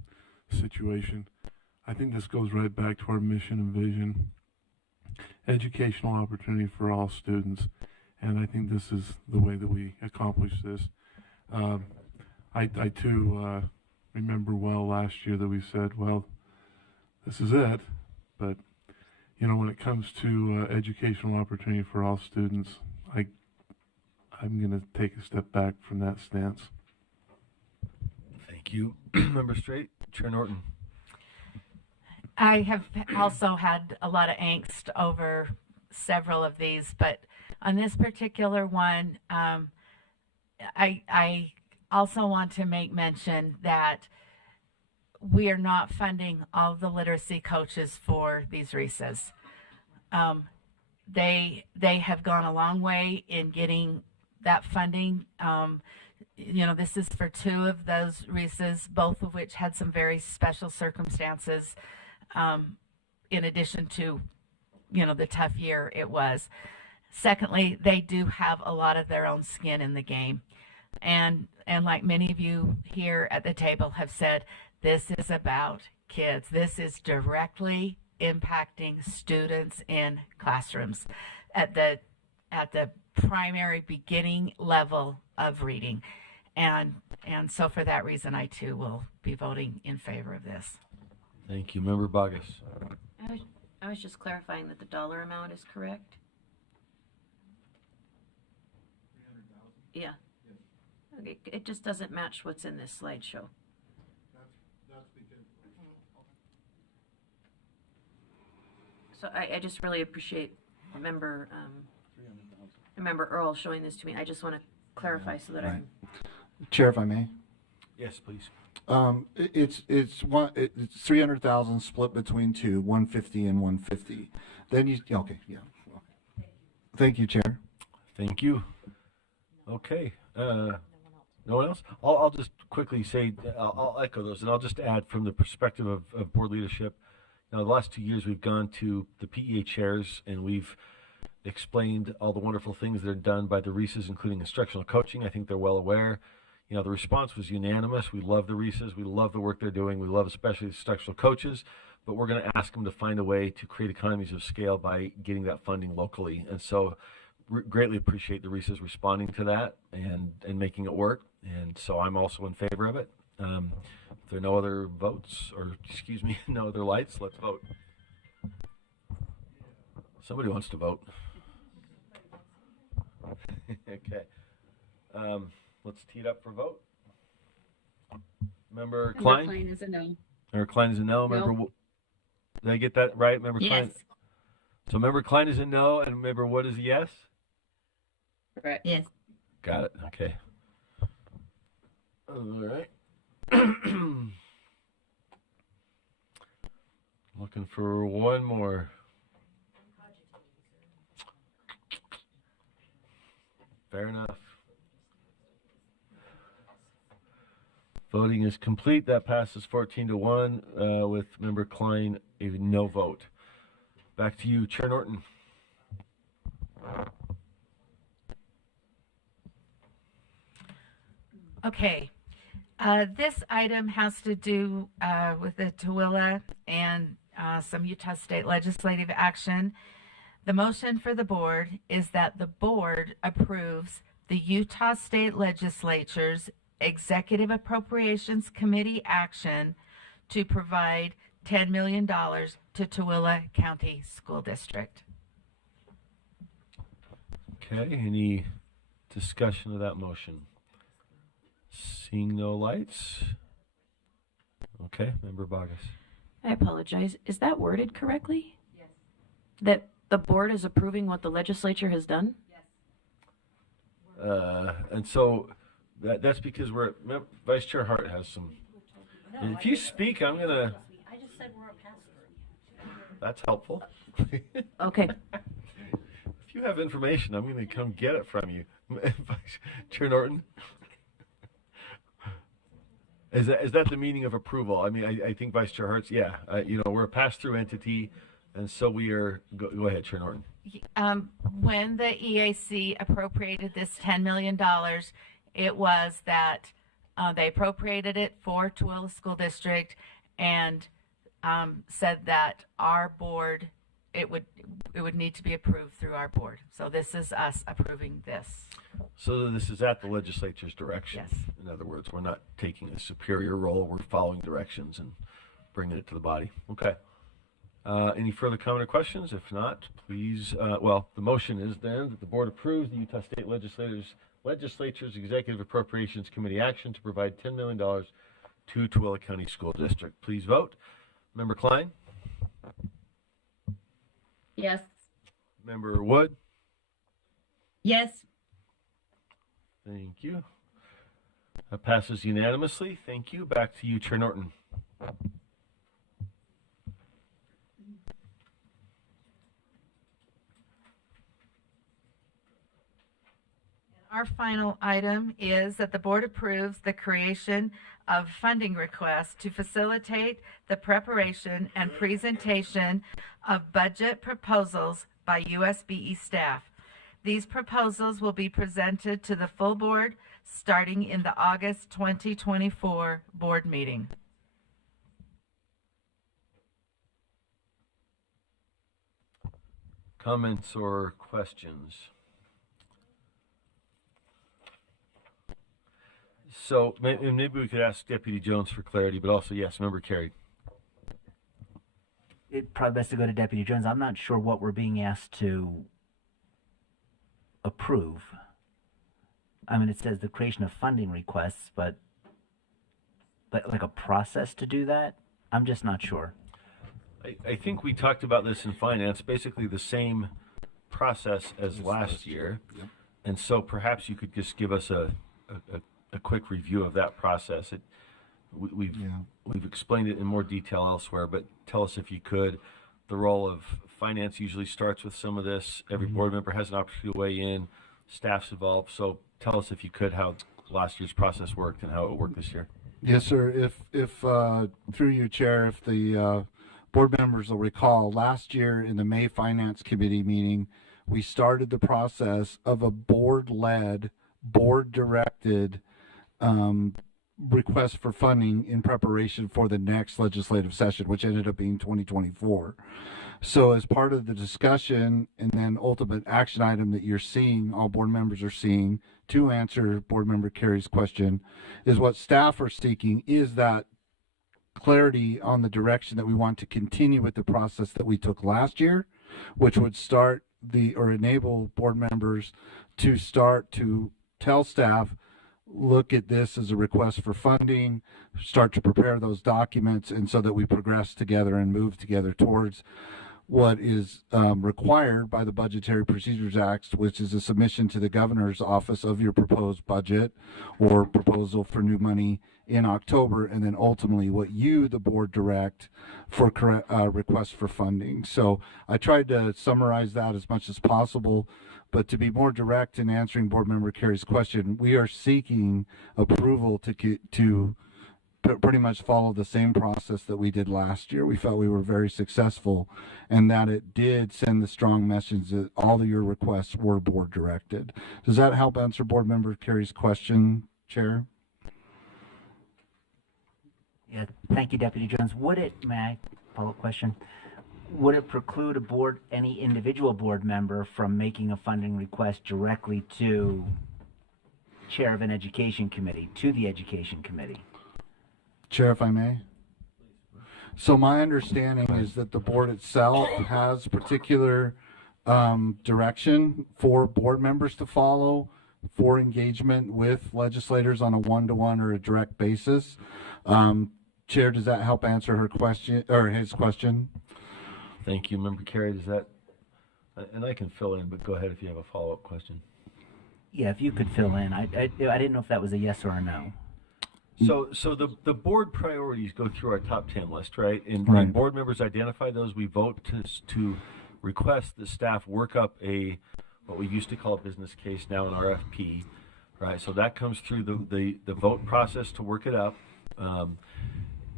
situation. I think this goes right back to our mission and vision. Educational opportunity for all students. And I think this is the way that we accomplish this. I too remember well last year that we said, well, this is it. But, you know, when it comes to educational opportunity for all students, I'm going to take a step back from that stance. Thank you, Member Straight. Chair Norton. I have also had a lot of angst over several of these, but on this particular one, I also want to make mention that we are not funding all the literacy coaches for these RESAs. They have gone a long way in getting that funding. You know, this is for 2 of those RESAs, both of which had some very special circumstances. in addition to, the tough year it was. Secondly, they do have a lot of their own skin in the game. And like many of you here at the table have said, this is about kids. This is directly impacting students in classrooms at the primary beginning level of reading. And so for that reason, I too will be voting in favor of this. Thank you. Member Bogus. I was just clarifying that the dollar amount is correct. Yeah. Okay, it just doesn't match what's in this slideshow. So I just really appreciate Member Earl showing this to me. I just want to clarify so that Right. I'm. Chair, if I may. Yes, please. It's 300,000 split between two, 150 and 150. Then you okay, yeah. Thank you, Chair. Thank you. Okay. No one else? I'll just quickly say, I'll echo those, and I'll just add from the perspective of board leadership. Now, the last 2 years we've gone to the PEA chairs, and we've explained all the wonderful things that are done by the Reeses, including instructional coaching. I think they're well aware. The response was unanimous. We love the Reeses. We love the work they're doing. We love especially the instructional coaches, but we're going to ask them to find a way to create economies of scale by getting that funding locally. And so greatly appreciate the Reeses responding to that and making it work. And so I'm also in favor of it. If there are no other votes, or excuse me, no other lights, let's vote. Somebody wants to vote. Okay. Let's tee it up for vote. Member Klein? Member Klein is a no. Member Klein is a no. Member, did I get that right? Member Klein? Yes. So Member Klein is a no, and Member Wood is a yes? Correct. Yes. Got it. Okay. All right. Looking for one more. Fair enough. Voting is complete. That passes 14-1 with Member Klein a no vote. Back to you, Chair Norton. Okay. This item has to do with the Tooele and some Utah State legislative action. The motion for the board is that the board approves the Utah State Legislature's Executive Appropriations Committee action to provide $10 million to Tooele County School District. Okay, any discussion of that motion? Seeing no lights. Okay, Member Bogus. I apologize. Is that worded correctly? Yes. That the board is approving what the legislature has done? And so that's because Vice Chair Hart has some. If you speak, I'm gonna. I just said we're a pass-through. That's helpful. Okay. If you have information, I'm gonna come get it from you, Vice Chair Norton. Is that the meaning of approval? I mean, I think Vice Chair Hart's, we're a pass-through entity, and so we are. Go ahead, Chair Norton. When the EAC appropriated this $10 million, it was that they appropriated it for Tooele School District and said that our board, it would need to be approved through our board. So this is us approving this. So this is at the legislature's direction. Yes. In other words, we're not taking a superior role. We're following directions and bringing it to the body. Okay. Any further comment or questions? If not, please, the motion is then that the board approves the Utah State Legislature's Executive Appropriations Committee action to provide $10 million to Tooele County School District. Please vote. Member Klein? Yes. Member Wood? Yes. Thank you. That passes unanimously. Thank you. Back to you, Chair Norton. Our final item is that the board approves the creation of funding requests to facilitate the preparation and presentation of budget proposals by USBE staff. These proposals will be presented to the full board starting in the August 2024 board meeting. Comments or questions? So maybe we could ask Deputy Jones for clarity, but also, yes, Member Carey. It probably best to go to Deputy Jones. I'm not sure what we're being asked to approve. I mean, it says the creation of funding requests, but like a process to do that? I'm just not sure. I think we talked about this in finance, basically the same process as last year. Yep. And so perhaps you could just give us a quick review of that process. We've explained it in more detail elsewhere, but tell us if you could. The role of finance usually starts with some of this. Every board member has an opportunity to weigh in. Staff's involved. So tell us if you could how last year's process worked and how it worked this year. Yes, sir. If through you, Chair, if the board members will recall, last year in the May Finance Committee meeting, we started the process of a board-led, board-directed request for funding in preparation for the next legislative session, which ended up being 2024. So as part of the discussion and then ultimate action item that you're seeing, all board members are seeing, to answer Board Member Carey's question, is what staff are seeking is that clarity on the direction that we want to continue with the process that we took last year, which would start or enable board members to start to tell staff, look at this as a request for funding, start to prepare those documents, and so that we progress together and move together towards what is required by the Budgetary Procedures Act, which is a submission to the governor's office of your proposed budget or proposal for new money in October, and then ultimately what you, the board, direct for requests for funding. So I tried to summarize that as much as possible, but to be more direct in answering Board Member Carey's question, we are seeking approval to pretty much follow the same process that we did last year. We felt we were very successful and that it did send the strong message that all of your requests were board directed. Does that help answer Board Member Carey's question, Chair? Yeah, thank you, Deputy Jones. May I follow-up question? Would it preclude any individual board member from making a funding request directly to chair of an education committee, to the education committee? Chair, if I may. So my understanding is that the board itself has particular direction for board members to follow for engagement with legislators on a one-to-one or a direct basis. Chair, does that help answer her question or his question? Thank you, Member Carey. Does that, and I can fill in, but go ahead if you have a follow-up question. Yeah, if you could fill in. I didn't know if that was a yes or a no. So the board priorities go through our top 10 list, right? And Right. when board members identify those, we vote to request the staff work up what we used to call a business case, now an RFP, right? So that comes through the vote process to work it up.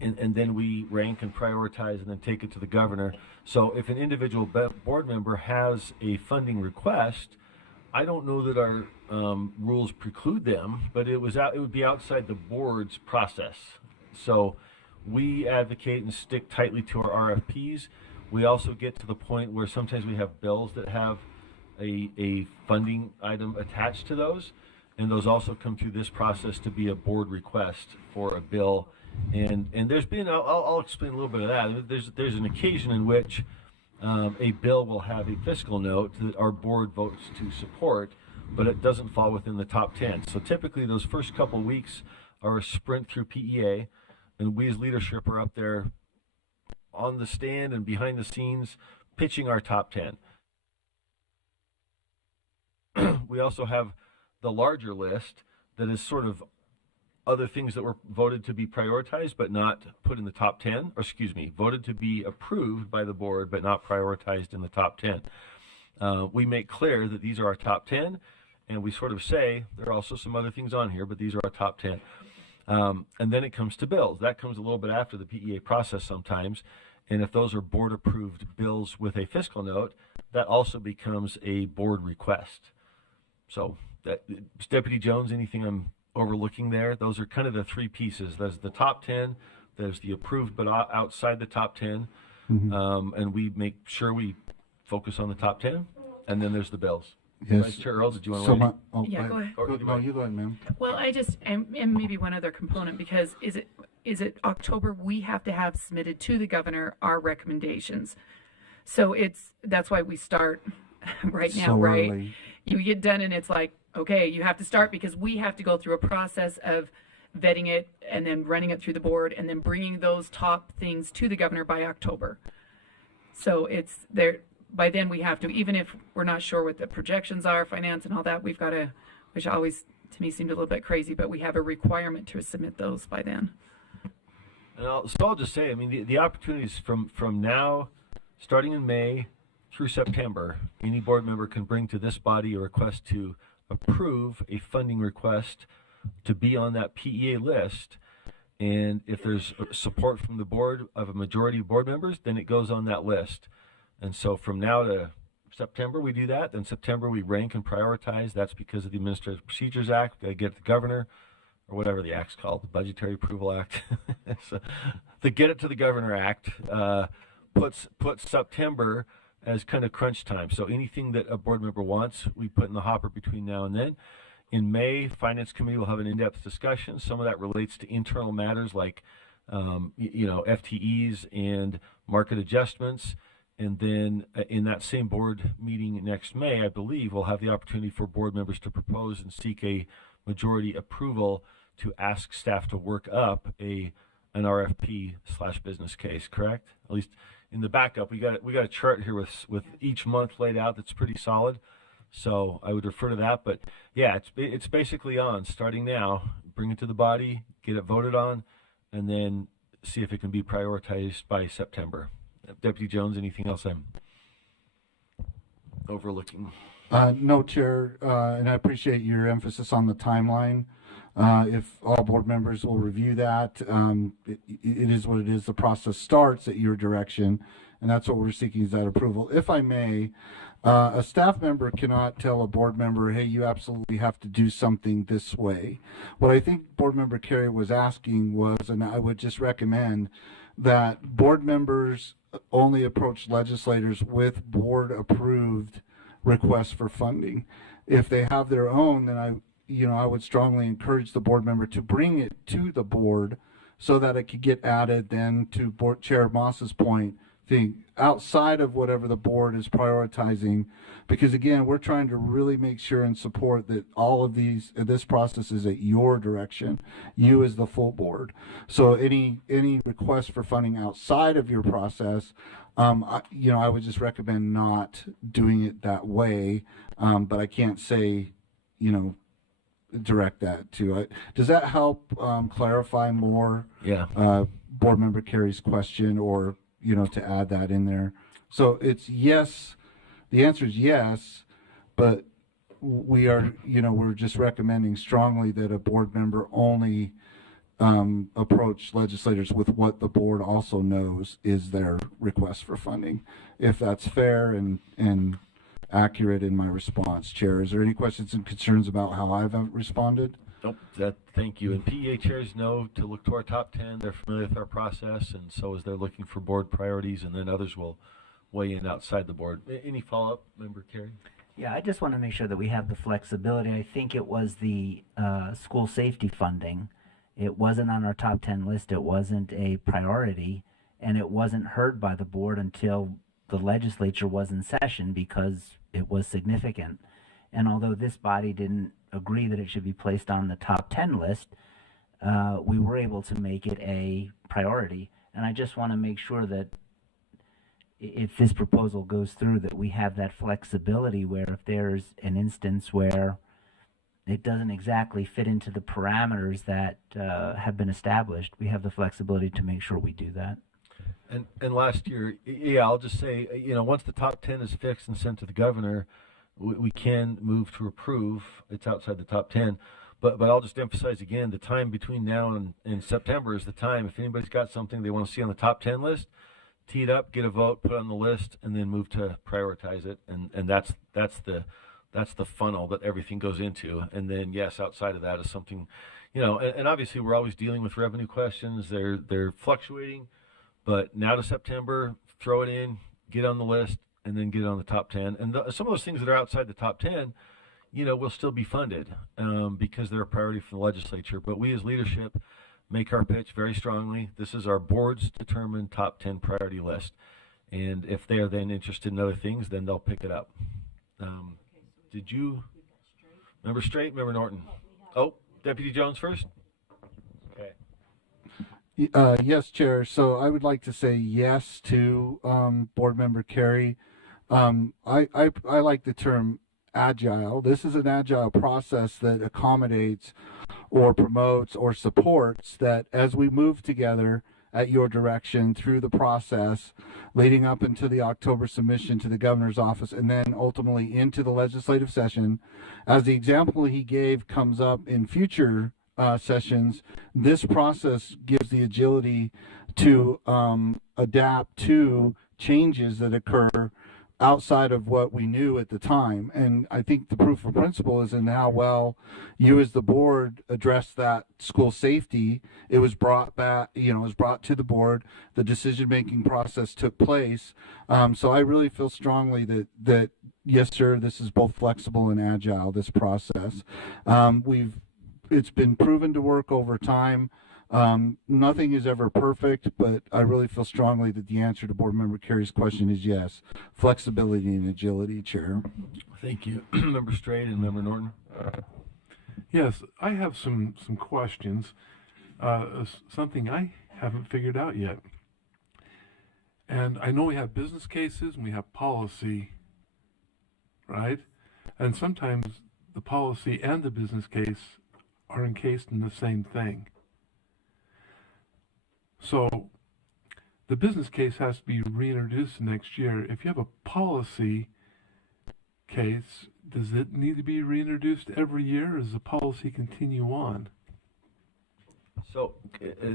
And then we rank and prioritize and then take it to the governor. So if an individual board member has a funding request, I don't know that our rules preclude them, but it would be outside the board's process. So we advocate and stick tightly to our RFPs. We also get to the point where sometimes we have bills that have a funding item attached to those, and those also come through this process to be a board request for a bill. And there's been, I'll explain a little bit of that. There's an occasion in which a bill will have a fiscal note that our board votes to support, but it doesn't fall within the top 10. So typically those first couple weeks are a sprint through PEA, and we as leadership are up there on the stand and behind the scenes pitching our top 10. We also have the larger list that is sort of other things that were voted to be prioritized but not put in the top 10, or excuse me, voted to be approved by the board but not prioritized in the top 10. We make clear that these are our top 10, and we sort of say, there are also some other things on here, but these are our top 10. And then it comes to bills. That comes a little bit after the PEA process sometimes. And if those are board-approved bills with a fiscal note, that also becomes a board request. So, Deputy Jones, anything I'm overlooking there? Those are kind of the three pieces. There's the top 10, there's the approved but outside the top 10, and we make sure we focus on the top 10, and then there's the bills. Yes. Vice Chair Earls, did you want to Yeah, go ahead. No, you go ahead, ma'am. Well, I just, and maybe one other component, because is it October, we have to have submitted to the governor our recommendations. So that's why we start right now, So right? early. You get done and it's like, okay, you have to start because we have to go through a process of vetting it and then running it through the board and then bringing those top things to the governor by October. So it's there. By then we have to, even if we're not sure what the projections are, finance and all that, we've got to, which always to me seemed a little bit crazy, but we have a requirement to submit those by then. And I'll just say, I mean, the opportunities from now, starting in May through September, any board member can bring to this body a request to approve a funding request to be on that PEA list. And if there's support from the board of a majority of board members, then it goes on that list. And so from now to September, we do that. Then September, we rank and prioritize. That's because of the Administrative Procedures Act. Got to get the governor, or whatever the act's called, the Budgetary Approval Act. So, the Get It to the Governor Act puts September as kind of crunch time. So anything that a board member wants, we put in the hopper between now and then. In May, Finance Committee will have an in-depth discussion. Some of that relates to internal matters like, FTEs and market adjustments. And then in that same board meeting next May, I believe, we'll have the opportunity for board members to propose and seek a majority approval to ask staff to work up an RFP/business case, correct? At least in the backup, we got a chart here with each month laid out that's pretty solid. So I would refer to that. But yeah, it's basically on starting now, bring it to the body, get it voted on, and then see if it can be prioritized by September. Deputy Jones, anything else I'm overlooking? No, Chair, and I appreciate your emphasis on the timeline. If all board members will review that, it is what it is. The process starts at your direction, and that's what we're seeking is that approval. If I may, a staff member cannot tell a board member, hey, you absolutely have to do something this way. What I think Board Member Carey was asking was, and I would just recommend that board members only approach legislators with board-approved requests for funding. If they have their own, then I would strongly encourage the board member to bring it to the board so that it could get added then to Board Chair Moss's point, outside of whatever the board is prioritizing, because again, we're trying to really make sure and support that all of this process is at your direction, you as the full board. So any request for funding outside of your process, I would just recommend not doing it that way. But I can't say, direct that to it. Does that help clarify more? Yeah. Board Member Carey's question, or to add that in there. So it's yes, the answer is yes, but we are, we're just recommending strongly that a board member only approach legislators with what the board also knows is their request for funding. If that's fair and accurate in my response, Chair. Is there any questions and concerns about how I've responded? Nope. Thank you. And PEA chairs know to look to our top 10. They're familiar with our process, and so as they're looking for board priorities, and then others will weigh in outside the board. Any follow-up, Member Carey? Yeah, I just want to make sure that we have the flexibility. I think it was the school safety funding. It wasn't on our top 10 list. It wasn't a priority, and it wasn't heard by the board until the legislature was in session because it was significant. And although this body didn't agree that it should be placed on the top 10 list, we were able to make it a priority. And I just want to make sure that if this proposal goes through, that we have that flexibility where if there's an instance where it doesn't exactly fit into the parameters that have been established, we have the flexibility to make sure we do that. And last year, yeah, I'll just say, once the top 10 is fixed and sent to the governor, we can move to approve. It's outside the top 10. But I'll just emphasize again, the time between now and September is the time. If anybody's got something they want to see on the top 10 list, tee it up, get a vote, put it on the list, and then move to prioritize it. And that's the funnel that everything goes into. And then, yes, outside of that is something, and obviously we're always dealing with revenue questions. They're fluctuating. But now to September, throw it in, get on the list, and then get it on the top 10. And some of those things that are outside the top 10, will still be funded because they're a priority for the legislature. But we as leadership make our pitch very strongly. This is our board's determined top 10 priority list. And if they are then interested in other things, then they'll pick it up. Did you, Member Straight, Member Norton? Oh, Deputy Jones first? Okay. Yes, Chair. So I would like to say yes to Board Member Carey. I like the term agile. This is an agile process that accommodates or promotes or supports that as we move together at your direction through the process leading up into the October submission to the governor's office and then ultimately into the legislative session. As the example he gave comes up in future sessions, this process gives the agility to adapt to changes that occur outside of what we knew at the time. And I think the proof of principle is in how well you as the board addressed that school safety. It was brought back, it was brought to the board. The decision-making process took place. So I really feel strongly that yes, sir, this is both flexible and agile, this process. It's been proven to work over time. Nothing is ever perfect, but I really feel strongly that the answer to Board Member Carey's question is yes. Flexibility and agility, Chair. Thank you. Member Straight and Member Norton. Yes, I have some questions. Something I haven't figured out yet. And I know we have business cases and we have policy, right? And sometimes the policy and the business case are encased in the same thing. So the business case has to be reintroduced next year. If you have a policy case, does it need to be reintroduced every year, or does the policy continue on? So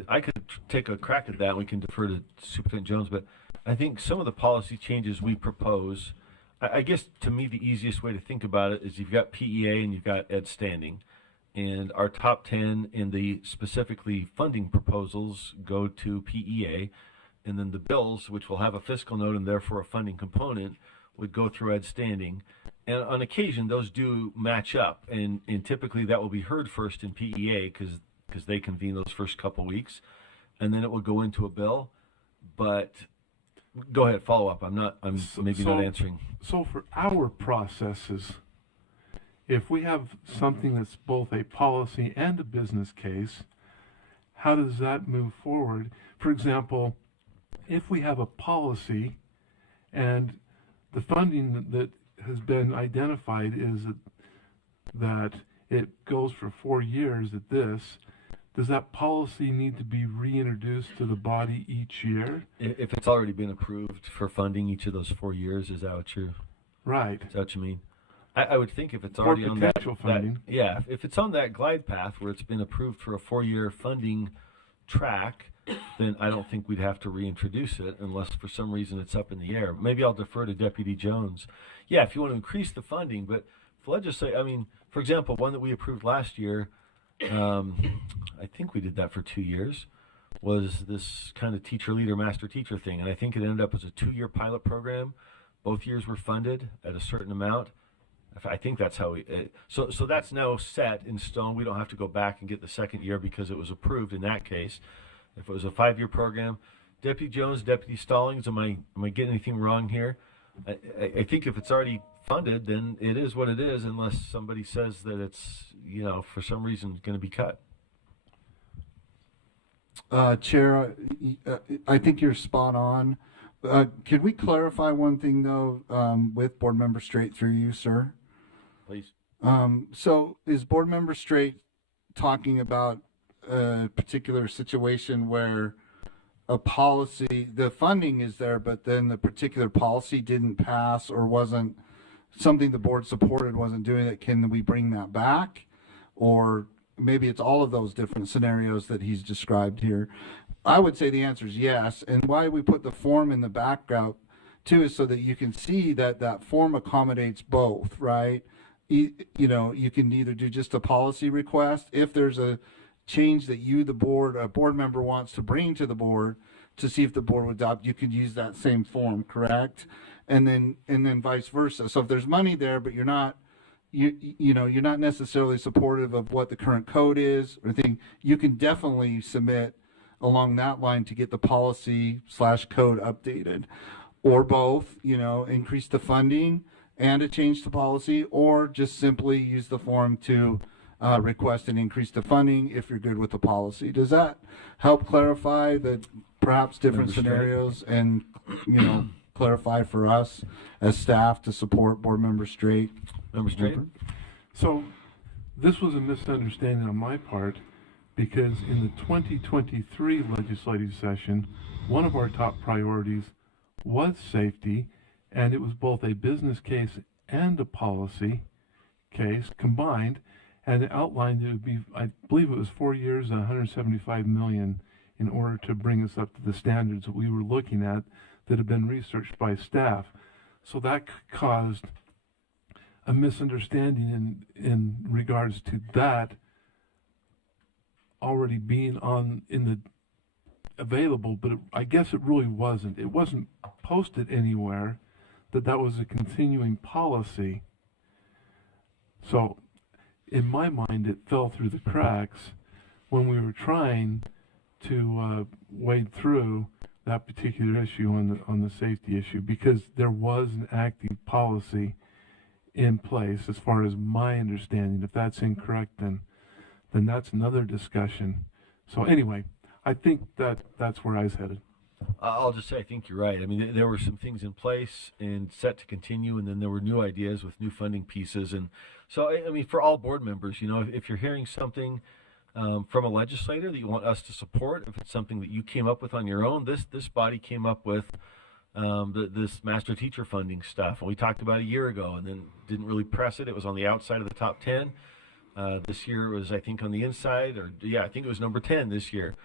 I could take a crack at that. We can defer to Superintendent Jones, but I think some of the policy changes we propose, I guess to me the easiest way to think about it is you've got PEA and you've got Ed Standing. And our top 10 in the specifically funding proposals go to PEA, and then the bills, which will have a fiscal note and therefore a funding component, would go through Ed Standing. And on occasion, those do match up, and typically that will be heard first in PEA because they convene those first couple weeks, and then it will go into a bill. But go ahead, follow up. I'm not answering. So for our processes, if we have something that's both a policy and a business case, how does that move forward? For example, if we have a policy and the funding that has been identified is that it goes for 4 years at this, does that policy need to be reintroduced to the body each year? If it's already been approved for funding each of those 4 years, is that what you're... Right. Is that what you mean? I would think if it's already on that, funding. If it's on that glide path where it's been approved for a 4-year funding track, then I don't think we'd have to reintroduce it unless for some reason it's up in the air. Maybe I'll defer to Deputy Jones. Yeah, if you want to increase the funding, but for for example, one that we approved last year, I think we did that for 2 years, was this kind of teacher leader, master teacher thing. And I think it ended up as a 2-year pilot program. Both years were funded at a certain amount. I think that's how so that's now set in stone. We don't have to go back and get the second year because it was approved in that case. If it was a 5-year program, Deputy Jones, Deputy Stallings, am I getting anything wrong here? I think if it's already funded, then it is what it is, unless somebody says that it's for some reason going to be cut. Chair, I think you're spot on. Could we clarify one thing though with Board Member Straight through you, sir? Please. So is Board Member Straight talking about a particular situation where a policy, the funding is there, but then the particular policy didn't pass or wasn't something the board supported wasn't doing it, can we bring that back? Or maybe it's all of those different scenarios that he's described here. I would say the answer is yes. And why we put the form in the background too is so that you can see that that form accommodates both, right? You know, you can either do just a policy request. If there's a change that you, a board member wants to bring to the board to see if the board would adopt, you could use that same form, correct? And then vice versa. So if there's money there, but you're not, you know, you're not necessarily supportive of what the current code is or thing, you can definitely submit along that line to get the policy/code updated, or both, you know, increase the funding and a change to policy, or just simply use the form to request and increase the funding if you're good with the policy. Does that help clarify the perhaps different scenarios and, you know, clarify for us as staff to support Board Member Straight? Member Straight? So this was a misunderstanding on my part, because in the 2023 legislative session, one of our top priorities was safety, and it was both a business case and a policy case combined, and it outlined it would be, I believe it was 4 years, $175 million, in order to bring us up to the standards that we were looking at that have been researched by staff. So that caused a misunderstanding in regards to that already being in the available, but I guess it really wasn't. It wasn't posted anywhere that was a continuing policy. So in my mind, it fell through the cracks when we were trying to wade through that particular issue on the safety issue, because there was an active policy in place, as far as my understanding. If that's incorrect, then that's another discussion. So anyway, I think that's where I was headed. I'll just say I think you're right. I mean, there were some things in place and set to continue, and then there were new ideas with new funding pieces. And so, I mean, for all board members, you know, if you're hearing something from a legislator that you want us to support, if it's something that you came up with on your own, this body came up with this master teacher funding stuff, and we talked about a year ago, and then didn't really press it. It was on the outside of the top 10. This year it was, I think, on the inside, I think it was number 10 this year.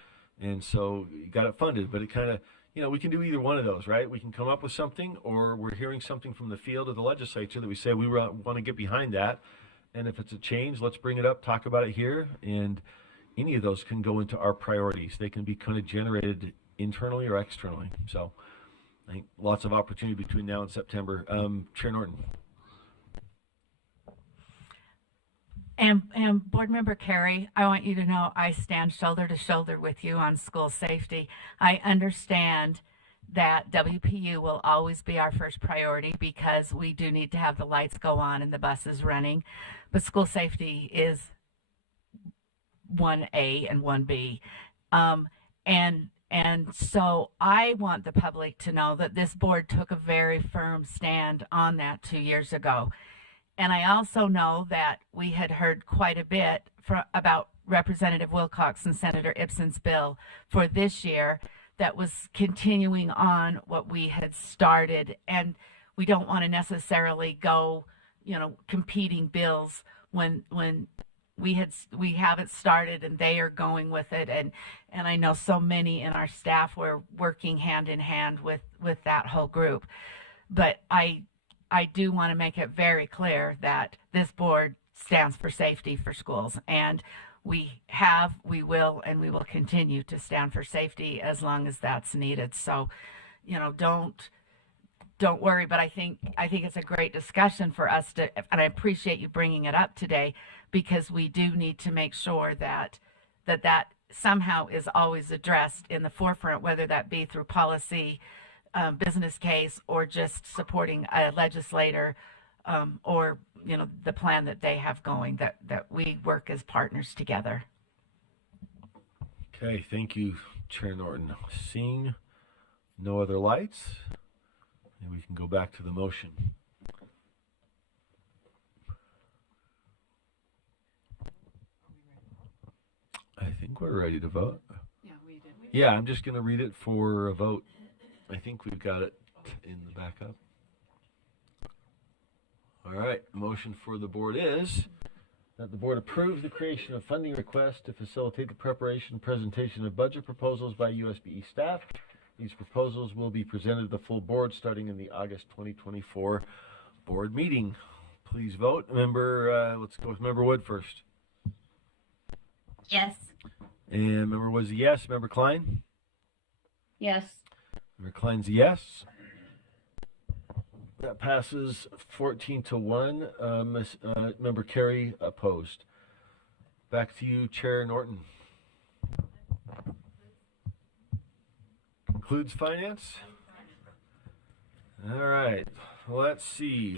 And so you got it funded, but it kind of, you know, we can do either one of those, right? We can come up with something, or we're hearing something from the field of the legislature that we say we want to get behind that. And if it's a change, let's bring it up, talk about it here. And any of those can go into our priorities. They can be kind of generated internally or externally. So I think lots of opportunity between now and September. Chair Norton. And Board Member Carey, I want you to know I stand shoulder to shoulder with you on school safety. I understand that WPU will always be our first priority because we do need to have the lights go on and the buses running, but school safety is 1A and 1B. And so I want the public to know that this board took a very firm stand on that 2 years ago. And I also know that we had heard quite a bit about Representative Wilcox and Senator Ibsen's bill for this year that was continuing on what we had started. And we don't want to necessarily go, you know, competing bills when we haven't started and they are going with it. And I know so many in our staff were working hand in hand with that whole group. But I do want to make it very clear that this board stands for safety for schools, and we will, and we will continue to stand for safety as long as that's needed. So, you know, don't worry, but I think it's a great discussion for us to, and I appreciate you bringing it up today, because we do need to make sure that somehow is always addressed in the forefront, whether that be through policy, business case, or just supporting a legislator, or, you know, the plan that they have going, that we work as partners together. Okay, thank you, Chair Norton. Seeing no other lights, and we can go back to the motion. I think we're ready to vote. Yeah, we did. Yeah, I'm just going to read it for a vote. I think we've got it in the backup. All right, motion for the board is that the board approves the creation of funding requests to facilitate the preparation and presentation of budget proposals by USBE staff. These proposals will be presented to the full board starting in the August 2024 board meeting. Please vote. Let's go with Member Wood first. Yes. And Member Wood's a yes. Member Klein? Yes. Member Klein's a yes. That passes 14-1. Member Carey opposed. Back to you, Chair Norton. Concludes finance? All right. Let's see.